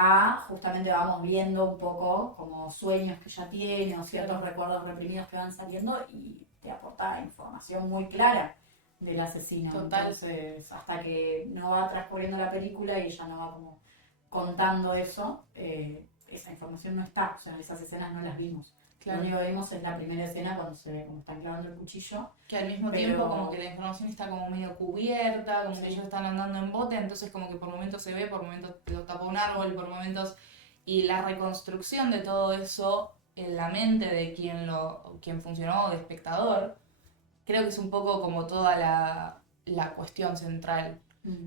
a justamente vamos viendo un poco como sueños que ella tiene o ciertos recuerdos reprimidos que van saliendo y te aporta información muy clara del asesino. Total. Entonces, hasta que no va transcurriendo la película y ella no va como contando eso, esa información no está, o sea, esas escenas no las vimos. Claro. Lo único que vimos es la primera escena cuando se ve como están clavando el cuchillo. Que al mismo pero... tiempo como que la información está como medio cubierta, como Sí. que ellos están andando en bote, entonces como que por momentos se ve, por momentos lo tapa un árbol, por momentos... Y la reconstrucción de todo eso en la mente de quien funcionó de espectador, creo que es un poco como toda la cuestión central. Mm.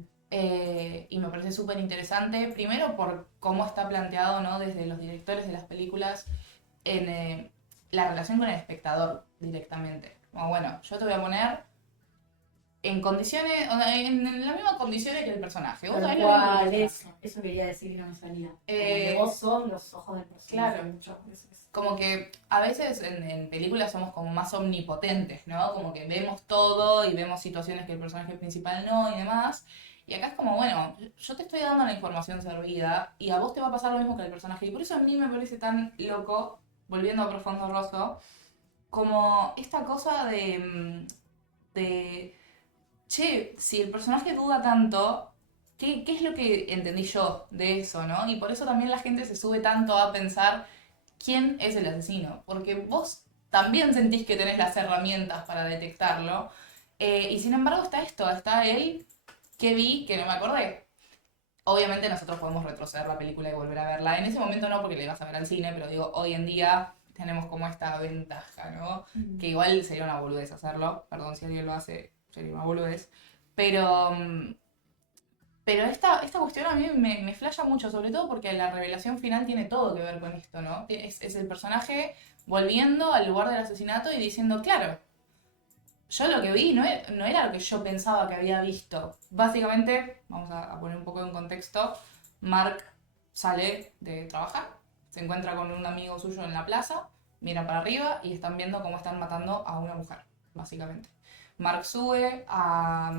Y me parece súper interesante, primero por cómo está planteado, ¿no? Desde los directores de las películas en la relación con el espectador directamente. Como, bueno, yo te voy a poner en condiciones, o sea, en las mismas condiciones que el personaje. Vos Tal sabés lo mismo que el cual, personaje. eso quería decir y no me salía. Como Eh, que vos sos los ojos del personaje. claro. Muchas veces. Como que a veces en películas somos como más omnipotentes, ¿no? Como que vemos todo y vemos situaciones que el personaje principal no y demás. Y acá es como, bueno, yo te estoy dando la información servida y a vos te va a pasar lo mismo que al personaje. Y por eso a mí me parece tan loco, volviendo a Profundo Rosso, como esta cosa de che, si el personaje duda tanto, ¿qué es lo que entendí yo de eso, no? Y por eso también la gente se sube tanto a pensar quién es el asesino, porque vos también sentís que tenés las herramientas para detectarlo, y sin embargo está esto, está él que vi que no me acordé. Obviamente nosotros podemos retroceder la película y volver a verla. En ese momento no, porque la ibas a ver al cine, pero digo, hoy en día tenemos como esta ventaja, ¿no? Que igual sería una boludez hacerlo, perdón si alguien lo hace, sería una boludez. Pero, pero esta cuestión a mí me flasha mucho, sobre todo porque la revelación final tiene todo que ver con esto, ¿no? Es el personaje volviendo al lugar del asesinato y diciendo, claro, yo lo que vi no era lo que yo pensaba que había visto. Básicamente, vamos a poner un poco en contexto, Mark sale de trabajar, se encuentra con un amigo suyo en la plaza, mira para arriba y están viendo cómo están matando a una mujer, básicamente. Mark sube a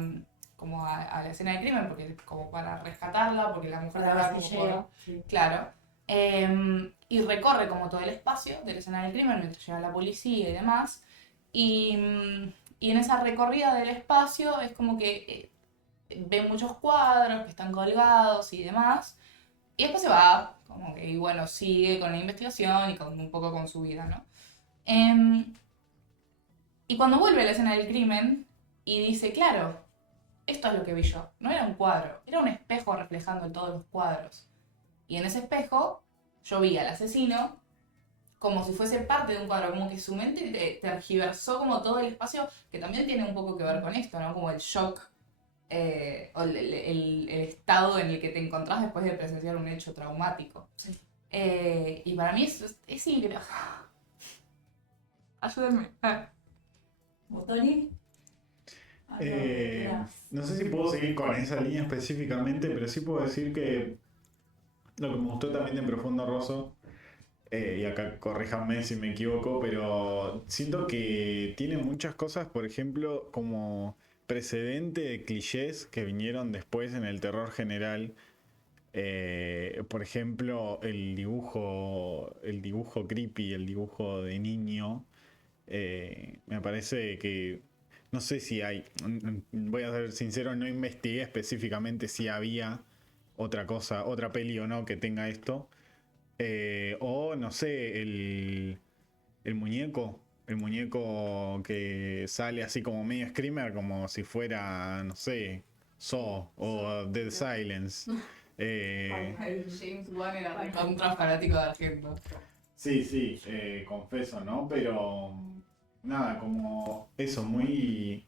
la escena del crimen, porque como para rescatarla, porque la mujer Para estaba ver si como llega. Sí. claro. Y recorre como todo el espacio de la escena del crimen mientras llega la policía y demás. Y en esa recorrida del espacio es como que ve muchos cuadros que están colgados y demás. Y después se va, como que, y bueno, sigue con la investigación y un poco con su vida, ¿no? Em, y cuando vuelve a la escena del crimen y dice, claro, esto es lo que vi yo. No era un cuadro, era un espejo reflejando en todos los cuadros. Y en ese espejo yo vi al asesino como si fuese parte de un cuadro, como que su mente tergiversó como todo el espacio, que también tiene un poco que ver con esto, ¿no? Como el shock o el estado en el que te encontrás después de presenciar un hecho traumático. Sí. Y para mí es increíble. Ayúdenme. ¿Vos, Tony? No sé si puedo seguir con esa línea específicamente, pero sí puedo decir que lo que me gustó también de Profundo Rosso, y acá corríjanme si me equivoco, pero siento que tiene muchas cosas, por ejemplo, como precedente de clichés que vinieron después en el terror general. Por ejemplo, el dibujo creepy, el dibujo de niño, me parece que no sé si hay, voy a ser sincero, no investigué específicamente si había otra cosa, otra peli o no que tenga esto. O no sé, el muñeco que sale así como medio screamer, como si fuera, no sé, Saw o Dead Silence. James Wan era contra fanático de Argento. Sí, confieso, ¿no? Pero nada, como eso, muy...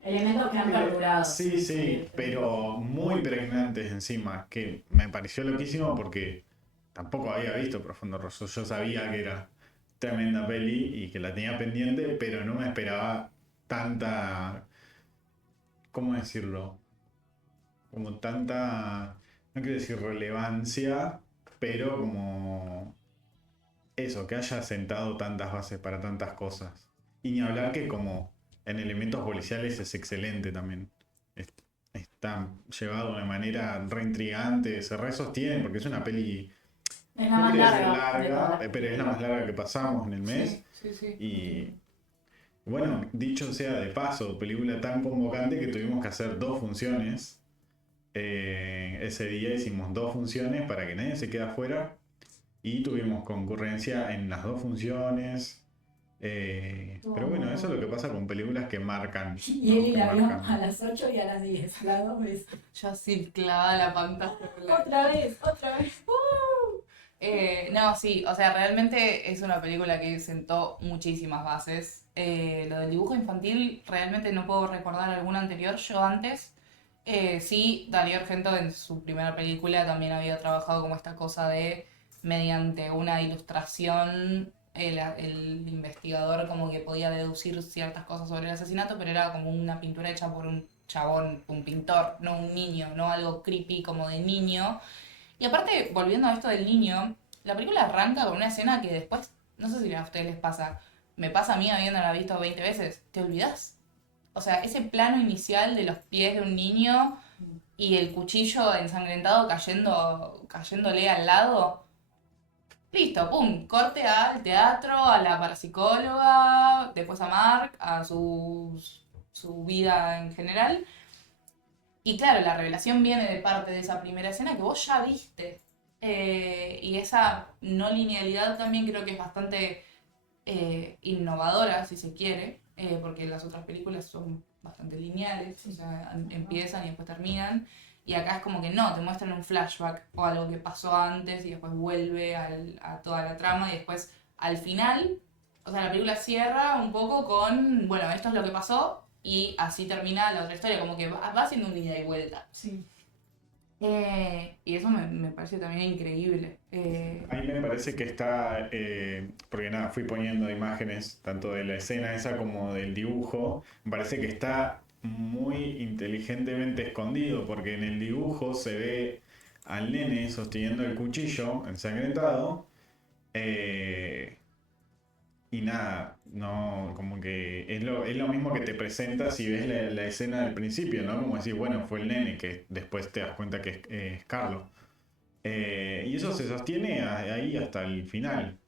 Elementos que han perdurado. Sí, pero muy pregnantes encima, que me pareció loquísimo porque tampoco había visto Profundo Rosso. Yo sabía que era tremenda peli y que la tenía pendiente, pero no me esperaba tanta, ¿cómo decirlo? Como tanta, no quiero decir relevancia, pero como eso, que haya sentado tantas bases para tantas cosas. Y ni hablar que como en elementos policiales es excelente también. Es- Está llevado de una manera re intrigante, se re sostiene porque es una peli, Es la no más quería decir larga de todas larga, las pero es la más larga que pasamos en el mes. Sí. Y bueno, dicho sea de paso, película tan convocante que tuvimos que hacer 2 funciones. Ese día hicimos 2 funciones para que nadie se quede afuera y tuvimos concurrencia en las 2 funciones. Pero bueno, eso es lo que pasa con películas que marcan. Y ¿no? Eli Que la vio marcan. a las 8 y a las 10, las 2 veces. Yo así clavada en la pantalla. Otra vez. No, sí, o sea, realmente es una película que sentó muchísimas bases. Lo del dibujo infantil, realmente no puedo recordar alguna anterior. Yo antes, sí, Darío Argento en su primera película también había trabajado como esta cosa de, mediante una ilustración, el investigador como que podía deducir ciertas cosas sobre el asesinato, pero era como una pintura hecha por un chabón, un pintor, no un niño, no algo creepy como de niño. Y aparte, volviendo a esto del niño, la película arranca con una escena que después, no sé si a ustedes les pasa, me pasa a mí habiéndola visto 20 veces, te olvidás. O sea, ese plano inicial de los pies de un niño y el cuchillo ensangrentado cayéndole al lado. Listo, pum, corte al teatro, a la parapsicóloga, después a Mark, a su vida en general. Y claro, la revelación viene de parte de esa primera escena que vos ya viste. Y esa no linealidad también creo que es bastante innovadora, si se quiere, porque las otras películas son bastante lineales, o sea, empiezan y después terminan. Y acá es como que no, te muestran un flashback o algo que pasó antes y después vuelve a toda la trama y después al final, o sea, la película cierra un poco con, bueno, esto es lo que pasó y así termina la otra historia, como que va haciendo un ida y vuelta. Sí. Y eso me parece también increíble. A mí me parece que está, porque nada, fui poniendo imágenes tanto de la escena esa como del dibujo, me parece que está muy inteligentemente escondido, porque en el dibujo se ve al nene sosteniendo el cuchillo ensangrentado, eh, y nada, no, como que es lo mismo que te presenta si ves la escena del principio, ¿no? Como decir, bueno, fue el nene, que después te das cuenta que es Carlos. Y eso se sostiene ahí hasta el final,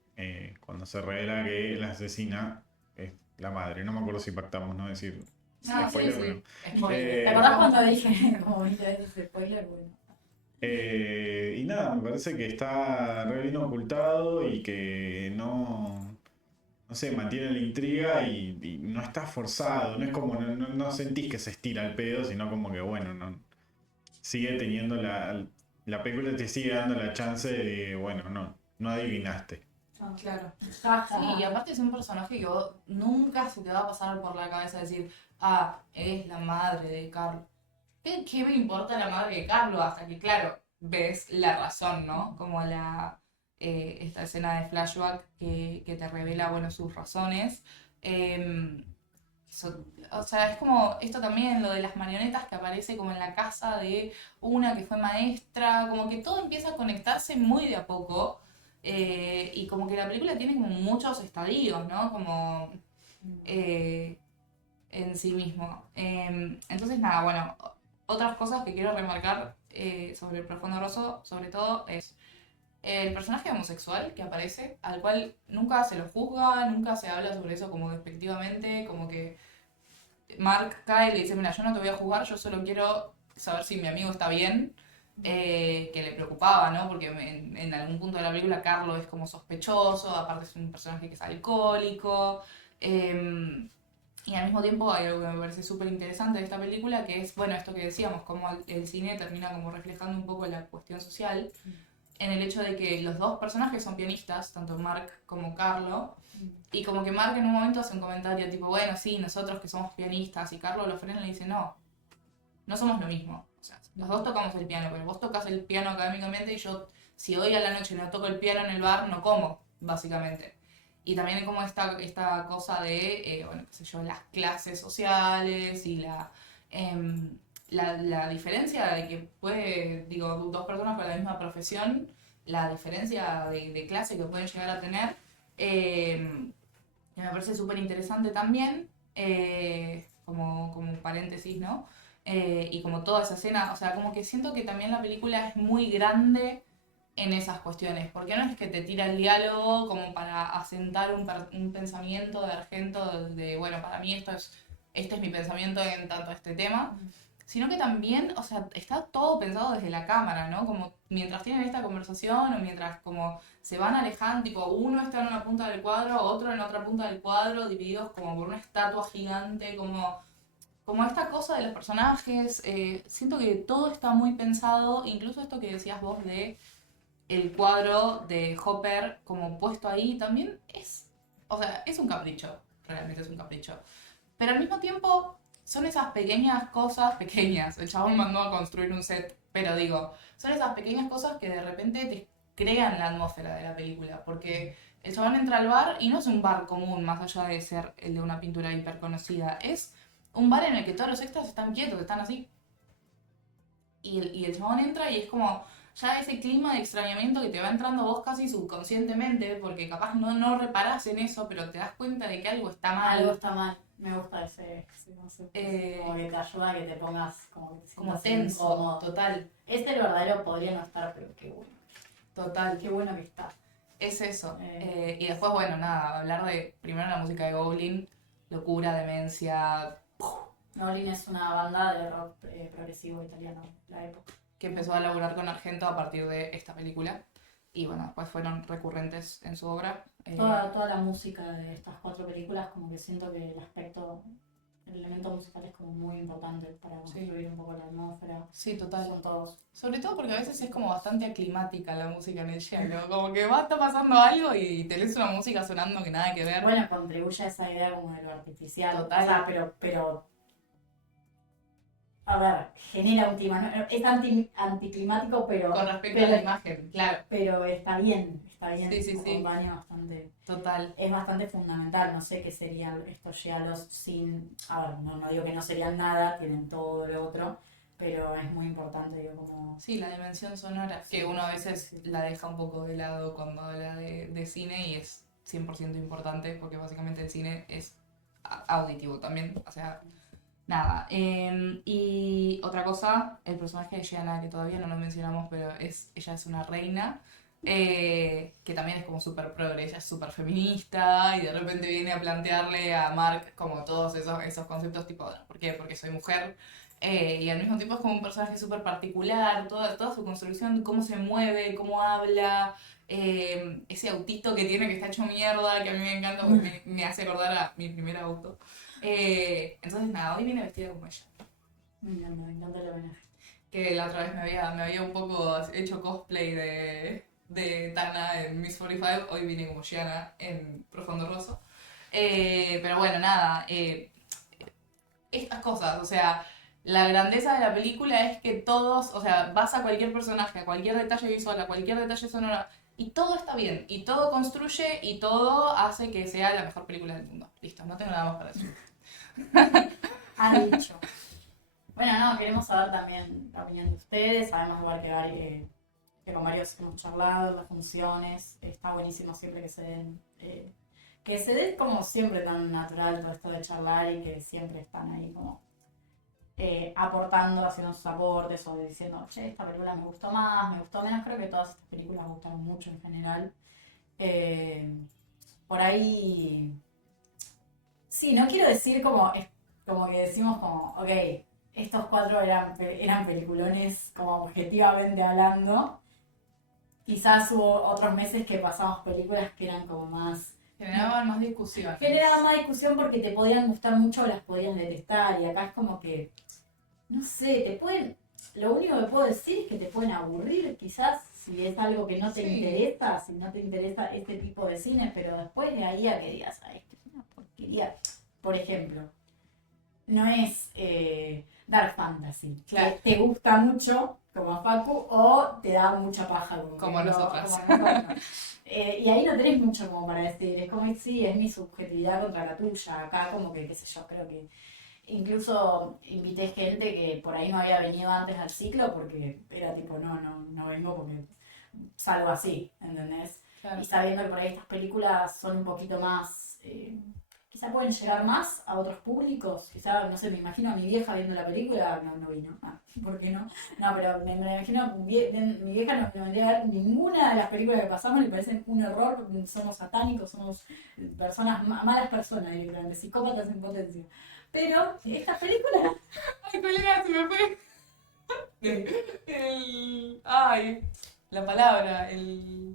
cuando se revela que la asesina es la madre. No me acuerdo si pactamos no decir No, sí, spoiler, pero... sí. Spoiler. ¿Te Eh, acordás cuando dije como 20 veces spoiler? Bueno. y nada, me parece que está re bien ocultado y que no sé, mantiene la intriga y no está forzado. No es como, no sentís que se estira el pedo, sino como que, bueno, no, sigue teniendo la película te sigue dando la chance de, bueno, no adivinaste. Claro. Sí, y aparte es un personaje que vos nunca se te va a pasar por la cabeza decir, ah, es la madre de Carlos. ¿Qué me importa la madre de Carlos? Hasta que, claro, ves la razón, ¿no? Como esta escena de flashback que te revela, bueno, sus razones. Em, o sea, es como esto también, lo de las marionetas que aparece como en la casa de una que fue maestra, como que todo empieza a conectarse muy de a poco. Y como que la película tiene como muchos estadios, ¿no? Como eh, en sí mismo. Entonces, nada, bueno, otras cosas que quiero remarcar sobre el Profundo Rosso, sobre todo, es el personaje homosexual que aparece, al cual nunca se lo juzga, nunca se habla sobre eso como despectivamente, como que Mark cae y le dice, mira, yo no te voy a juzgar, yo solo quiero saber si mi amigo está bien, que le preocupaba, ¿no? Porque en algún punto de la película Carlos es como sospechoso, aparte es un personaje que es alcohólico, y al mismo tiempo hay algo que me parece súper interesante de esta película, que es, bueno, esto que decíamos, cómo el cine termina como reflejando un poco la cuestión social, en el hecho de que los dos personajes son pianistas, tanto Mark como Carlo, y como que Mark en un momento hace un comentario tipo, bueno, sí, nosotros que somos pianistas, y Carlo lo frena y le dice, no, no somos lo mismo. O sea, los dos tocamos el piano, pero vos tocas el piano académicamente y yo, si hoy a la noche no toco el piano en el bar, no como, básicamente. Y también hay como esta cosa de, bueno, qué sé yo, las clases sociales y la diferencia de que puede, digo, dos personas con la misma profesión, la diferencia de clase que pueden llegar a tener, que me parece súper interesante también, como un paréntesis, ¿no? Y como toda esa escena, o sea, como que siento que también la película es muy grande en esas cuestiones, porque no es que te tira el diálogo como para asentar un pensamiento de Argento de, bueno, para mí este es mi pensamiento en tanto este tema, sino que también, o sea, está todo pensado desde la cámara, ¿no? Como mientras tienen esta conversación o mientras como se van alejando, tipo uno está en una punta del cuadro, otro en la otra punta del cuadro, divididos como por una estatua gigante, como esta cosa de los personajes, siento que todo está muy pensado, incluso esto que decías vos de el cuadro de Hopper como puesto ahí también o sea, es un capricho, realmente es un capricho. Pero al mismo tiempo son esas pequeñas cosas, pequeñas, el chabón mandó a construir un set, pero digo, son esas pequeñas cosas que de repente te crean la atmósfera de la película, porque el chabón entra al bar y no es un bar común, más allá de ser el de una pintura hiper conocida, es un bar en el que todos los extras están quietos, están así. Y el chabón entra y es como ya ese clima de extrañamiento que te va entrando vos casi subconscientemente, porque capaz no reparás en eso, pero te das cuenta de que algo está mal. Algo está mal. Me gusta ese concepto. Como que te ayuda a que te pongas como, que te como sientas tenso, incómodo. total. Este el verdadero podría no estar, pero qué bueno. Total. Qué bueno que está. Es eso. Y después, bueno, nada, hablar de primero la música de Goblin, locura, demencia, Goblin es una banda de rock progresivo italiano, la época. que empezó a laburar con Argento a partir de esta película. Y bueno, después fueron recurrentes en su obra. Toda la música de estas 4 películas, como que siento que el elemento musical es como muy importante para construir un poco la atmósfera. Sí, total. Son todos. Sobre todo porque a veces es como bastante aclimática la música en el hielo. Como que está pasando algo y tenés una música sonando que nada que ver. Bueno, contribuye a esa idea como de lo artificial. Total. O sea, pero a ver, genera un clima, ¿no? Es anticlimático, pero, Con respecto a la imagen, claro. pero está bien, Sí, sí, sí. acompaña bastante. Total. Es bastante fundamental, no sé qué serían estos giallos sin, a ver, no digo que no serían nada, tienen todo lo otro, pero es muy importante, digo, como... Sí, la dimensión sonora, que uno a veces la deja un poco de lado cuando habla de cine y es 100% importante porque básicamente el cine es auditivo también, o sea, nada. Y otra cosa, el personaje de Gianna, que todavía no lo mencionamos, pero ella es una reina, que también es como súper progre, ella es súper feminista y de repente viene a plantearle a Mark como todos esos conceptos tipo, ¿por qué? Porque soy mujer. Y al mismo tiempo es como un personaje súper particular, toda su construcción, cómo se mueve, cómo habla, ese autito que tiene que está hecho mierda, que a mí me encanta porque me hace acordar a mi primer auto. Entonces nada, hoy vine vestida como ella. Me encanta el homenaje. Que la otra vez me había un poco hecho cosplay de Tana en Miss 45, hoy vine como Gianna en Profundo Rosso. Pero bueno, nada, estas cosas, o sea, la grandeza de la película es que todos, o sea, vas a cualquier personaje, a cualquier detalle visual, a cualquier detalle sonoro, y todo está bien, y todo construye, y todo hace que sea la mejor película del mundo. Listo, no tengo nada más para decir. Ha dicho. Bueno, no, queremos saber también la opinión de ustedes, sabemos igual que con varios hemos charlado, las funciones, está buenísimo siempre que se dé como siempre tan natural todo esto de charlar y que siempre están ahí como aportando, haciendo sus aportes o diciendo, che, esta película me gustó más, me gustó menos, creo que todas estas películas me gustaron mucho en general. Por ahí, sí, no quiero decir como que decimos como, ok, estos cuatro eran peliculones como objetivamente hablando. Quizás hubo otros meses que pasamos películas que eran como más... Generaban más discusión. Generaban más discusión porque te podían gustar mucho o las podías detestar. Y acá es como que, no sé, te pueden... Lo único que puedo decir es que te pueden aburrir quizás si es algo que no te interesa, si no te interesa este tipo de cine, pero después de ahí a que digas, ay, esto es una porquería. Por ejemplo, no es Dark Fantasy, Claro. que te gusta mucho como a Facu o te da mucha paja Como nosotras. Y ahí no tenés mucho como para decir, es como sí, es mi subjetividad contra la tuya, acá como que qué sé yo, creo que incluso invité gente que por ahí no había venido antes al ciclo porque era tipo, no vengo porque salgo así, ¿entendés? Claro. Y sabiendo que por ahí estas películas son un poquito más... quizá pueden llegar más a otros públicos, quizá, no sé, me imagino a mi vieja viendo la película, no vino, ¿por qué no? No, pero me imagino, mi vieja no vendría a ver ninguna de las películas que pasamos, le parecen un error, somos satánicos, somos personas, malas personas directamente, psicópatas en potencia. Pero estas películas... Ay, ¿cuál era? Se me fue. Ay, la palabra,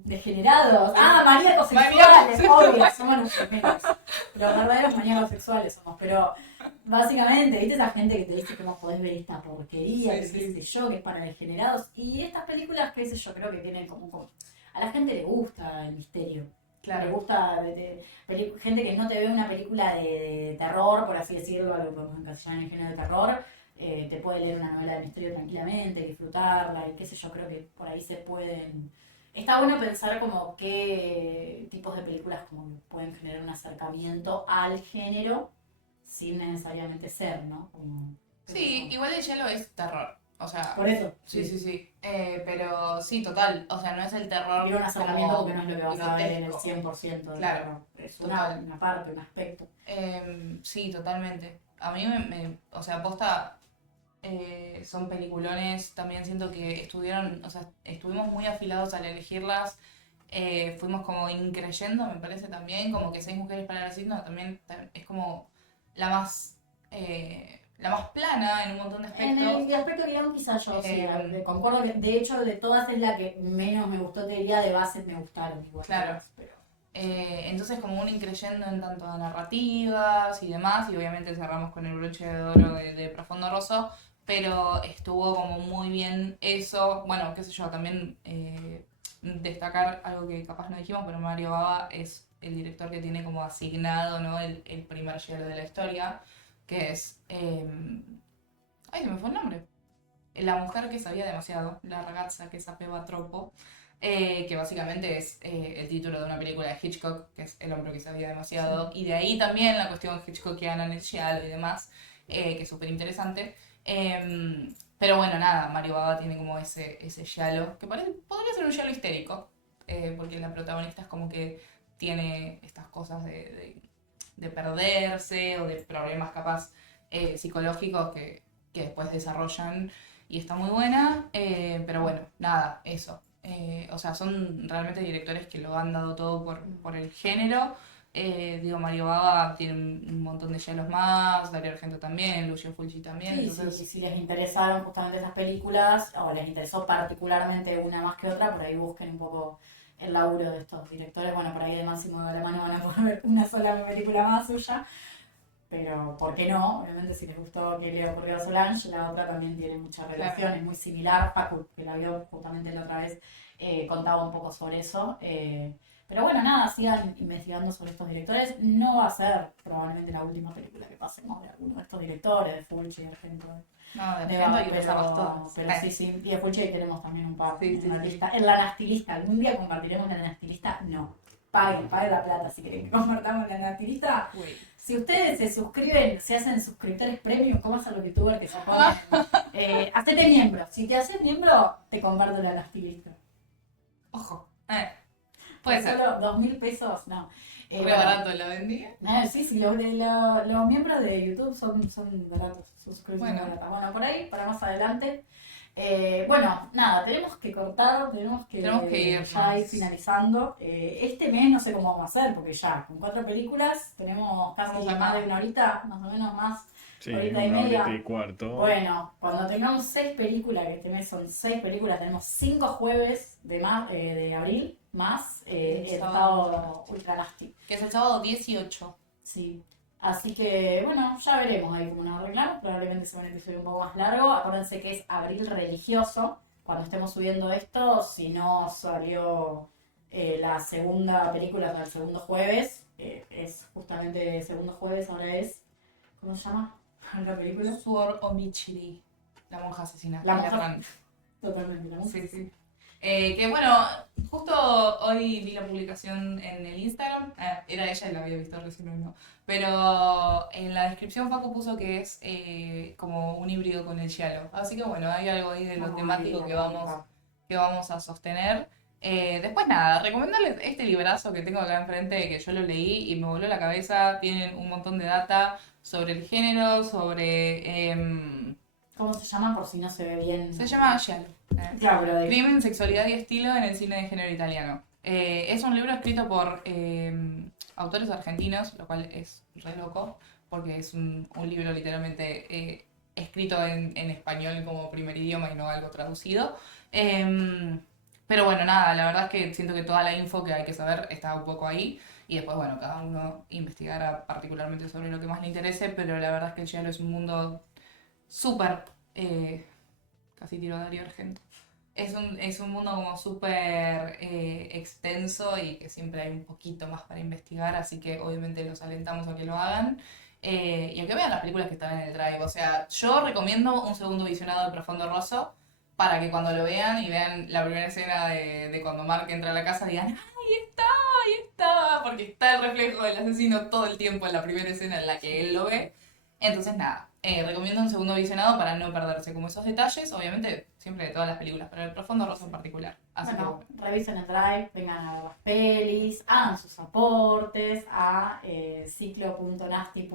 Degenerados. Maníacos sexuales, obvio, somos los primeros. Los verdaderos maníacos sexuales somos, pero básicamente, ¿viste esa gente que te dice que no podés ver esta porquería, Sí, que qué sé yo, que es para degenerados? Y estas películas, qué sé yo, creo que tienen como... A la gente le gusta el misterio. Claro. Le gusta gente que no te ve una película de terror, por así decirlo, lo podemos encasillar en el género de terror. Te puede leer una novela de misterio tranquilamente, disfrutarla y qué sé yo, creo que por ahí se pueden... Está bueno pensar como qué tipos de películas como que pueden generar un acercamiento al género sin necesariamente ser, ¿no? Como, sí, igual el hielo es terror. O sea, por eso. sí. Pero sí, total. O sea, no es el terror. Digo un acercamiento como porque no es lo que vas a ver en el grotesco. 100% del Claro, terror. Es total. una parte, un aspecto. Sí, totalmente. A mí o sea, posta, son peliculones. También siento que estuvimos muy afilados al elegirlas. Fuimos como increyendo, me parece también, como que Seis Mujeres para el Signo también es como la más plana en un montón de En aspectos. el aspecto guión quizás yo sí, concuerdo que de hecho de todas es la que menos me gustó, te diría, de bases me gustaron igual. Claro. Todas, pero... Entonces como un increyendo en tanto a narrativas y demás, y obviamente cerramos con el broche de oro de Profundo Rosso, pero estuvo como muy bien eso. Bueno, qué sé yo, también destacar algo que capaz no dijimos, pero Mario Bava es el director que tiene como asignado, ¿no? el primer hielo de la historia, que es... Ay, se me fue el nombre. La mujer que sabía demasiado, la ragazza que sapeva troppo, que básicamente es el título de una película de Hitchcock, que es El hombre que sabía demasiado, y de ahí también la cuestión hitchcockiana en el giallo y demás, que es súper interesante. Pero bueno, nada, Mario Bava tiene como ese giallo, que podría ser un giallo histérico, porque la protagonista es como que tiene estas cosas de perderse o de problemas capaz psicológicos que después desarrollan y está muy buena, pero bueno, nada, eso. O sea, son realmente directores que lo han dado todo por el género. Digo, Mario Bava tiene un montón de giallos más, Dario Argento también, Lucio Fulci también. Sí, Entonces, sí, si les interesaron justamente esas películas, o les interesó particularmente una más que otra, por ahí busquen un poco el laburo de estos directores. Bueno, por ahí de Máximo de la Mano van a poder ver una sola película más suya, pero ¿por qué no? Obviamente si les gustó que le ocurrió a Solange, la otra también tiene mucha relación, es muy similar. Paco, que la vio justamente la otra vez, contaba un poco sobre eso. Pero bueno, nada, sigan investigando sobre estos directores. No va a ser probablemente la última película que pasemos de alguno de estos directores, de Fulci, de Argento. no, de De Argento Bava, hay que pasarlos todos. pero sí, sí, y de Fulci ahí tenemos también un par Sí, en sí, la sí. lista. En la Nastilista, algún día compartiremos la Nastilista, no. Paguen la plata si quieren que compartamos la Nastilista. Güey. Si ustedes se suscriben, se hacen suscriptores premium, ¿cómo hacen los youtubers que se ponen? Hacete miembro. Si te haces miembro, te comparto la Nastilista. Ojo. Puede ser. Solo 2.000 pesos, no. Re Bueno, barato la vendí. sí, sí, los miembros de YouTube son baratos, sus suscripciones Bueno. baratas. Bueno, por ahí, para más adelante. Bueno, nada, tenemos que cortar, tenemos que irnos. ya ir finalizando. Este mes no sé cómo vamos a hacer, porque ya con 4 películas tenemos casi Vamos acá. más de una horita, más o menos más. Sí, Horita y una media. horita y cuarto. Bueno, cuando tengamos 6 películas, que este mes son 6 películas, tenemos 5 jueves de abril, más el sábado Ultra Nasty. Que es el sábado 18. Sí. Así que, bueno, ya veremos ahí cómo nos arreglamos. Probablemente sea un episodio un poco más largo. Acuérdense que es abril religioso. Cuando estemos subiendo esto, si no salió la segunda película para el segundo jueves, es justamente el segundo jueves, ahora es. ¿Cómo se llama la película? Suor Omichiri, la monja asesina. La monja. Fran. Totalmente, la música. Sí, sí. Que bueno, justo hoy vi la publicación en el Instagram. Era ella y la había visto recién, no. Pero en la descripción Facu puso que es como un híbrido con el giallo. Así que bueno, hay algo ahí de lo temático que vamos a sostener. Después nada, recomendarles este librazo que tengo acá enfrente, que yo lo leí y me voló la cabeza. Tienen un montón de data sobre el género, sobre... ¿Cómo se llama? Por si no se ve bien. se llama Giallo. Claro, pero de. Crimen, sexualidad y estilo en el cine de género italiano. Es un libro escrito por autores argentinos, lo cual es re loco, porque es un libro literalmente escrito en español como primer idioma y no algo traducido. Pero bueno, nada, la verdad es que siento que toda la info que hay que saber está un poco ahí. Y después, bueno, cada uno investigará particularmente sobre lo que más le interese, pero la verdad es que el giallo es un mundo súper... casi tiro a Dario Argento. Es un mundo como súper extenso y que siempre hay un poquito más para investigar, así que obviamente los alentamos a que lo hagan y a que vean las películas que están en el Drive. O sea, yo recomiendo un segundo visionado de Profondo Rosso para que cuando lo vean y vean la primera escena de cuando Mark entra a la casa digan ahí está, porque está el reflejo del asesino todo el tiempo en la primera escena en la que él lo ve. Entonces nada, recomiendo un segundo visionado para no perderse como esos detalles, obviamente siempre de todas las películas, pero el Profondo Rosso en particular. Así Bueno, que revisen el Drive, vengan a ver las pelis, hagan sus aportes a ciclo.nasty.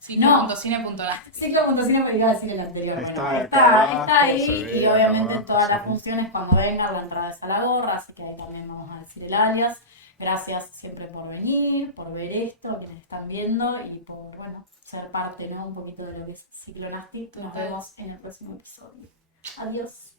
ciclo.cine.nasty. Ciclo.cine, porque iba a decir el anterior. Está Bueno, acá abajo, está ahí se ve y acá obviamente abajo, todas sí. las funciones cuando vengan, la entrada es a la gorra, así que ahí también vamos a decir el alias. Gracias siempre por venir, por ver esto, quienes están viendo y por, bueno, ser parte, ¿no? Un poquito de lo que es Ciclo Nasty. Nos Total. vemos en el próximo episodio. Adiós.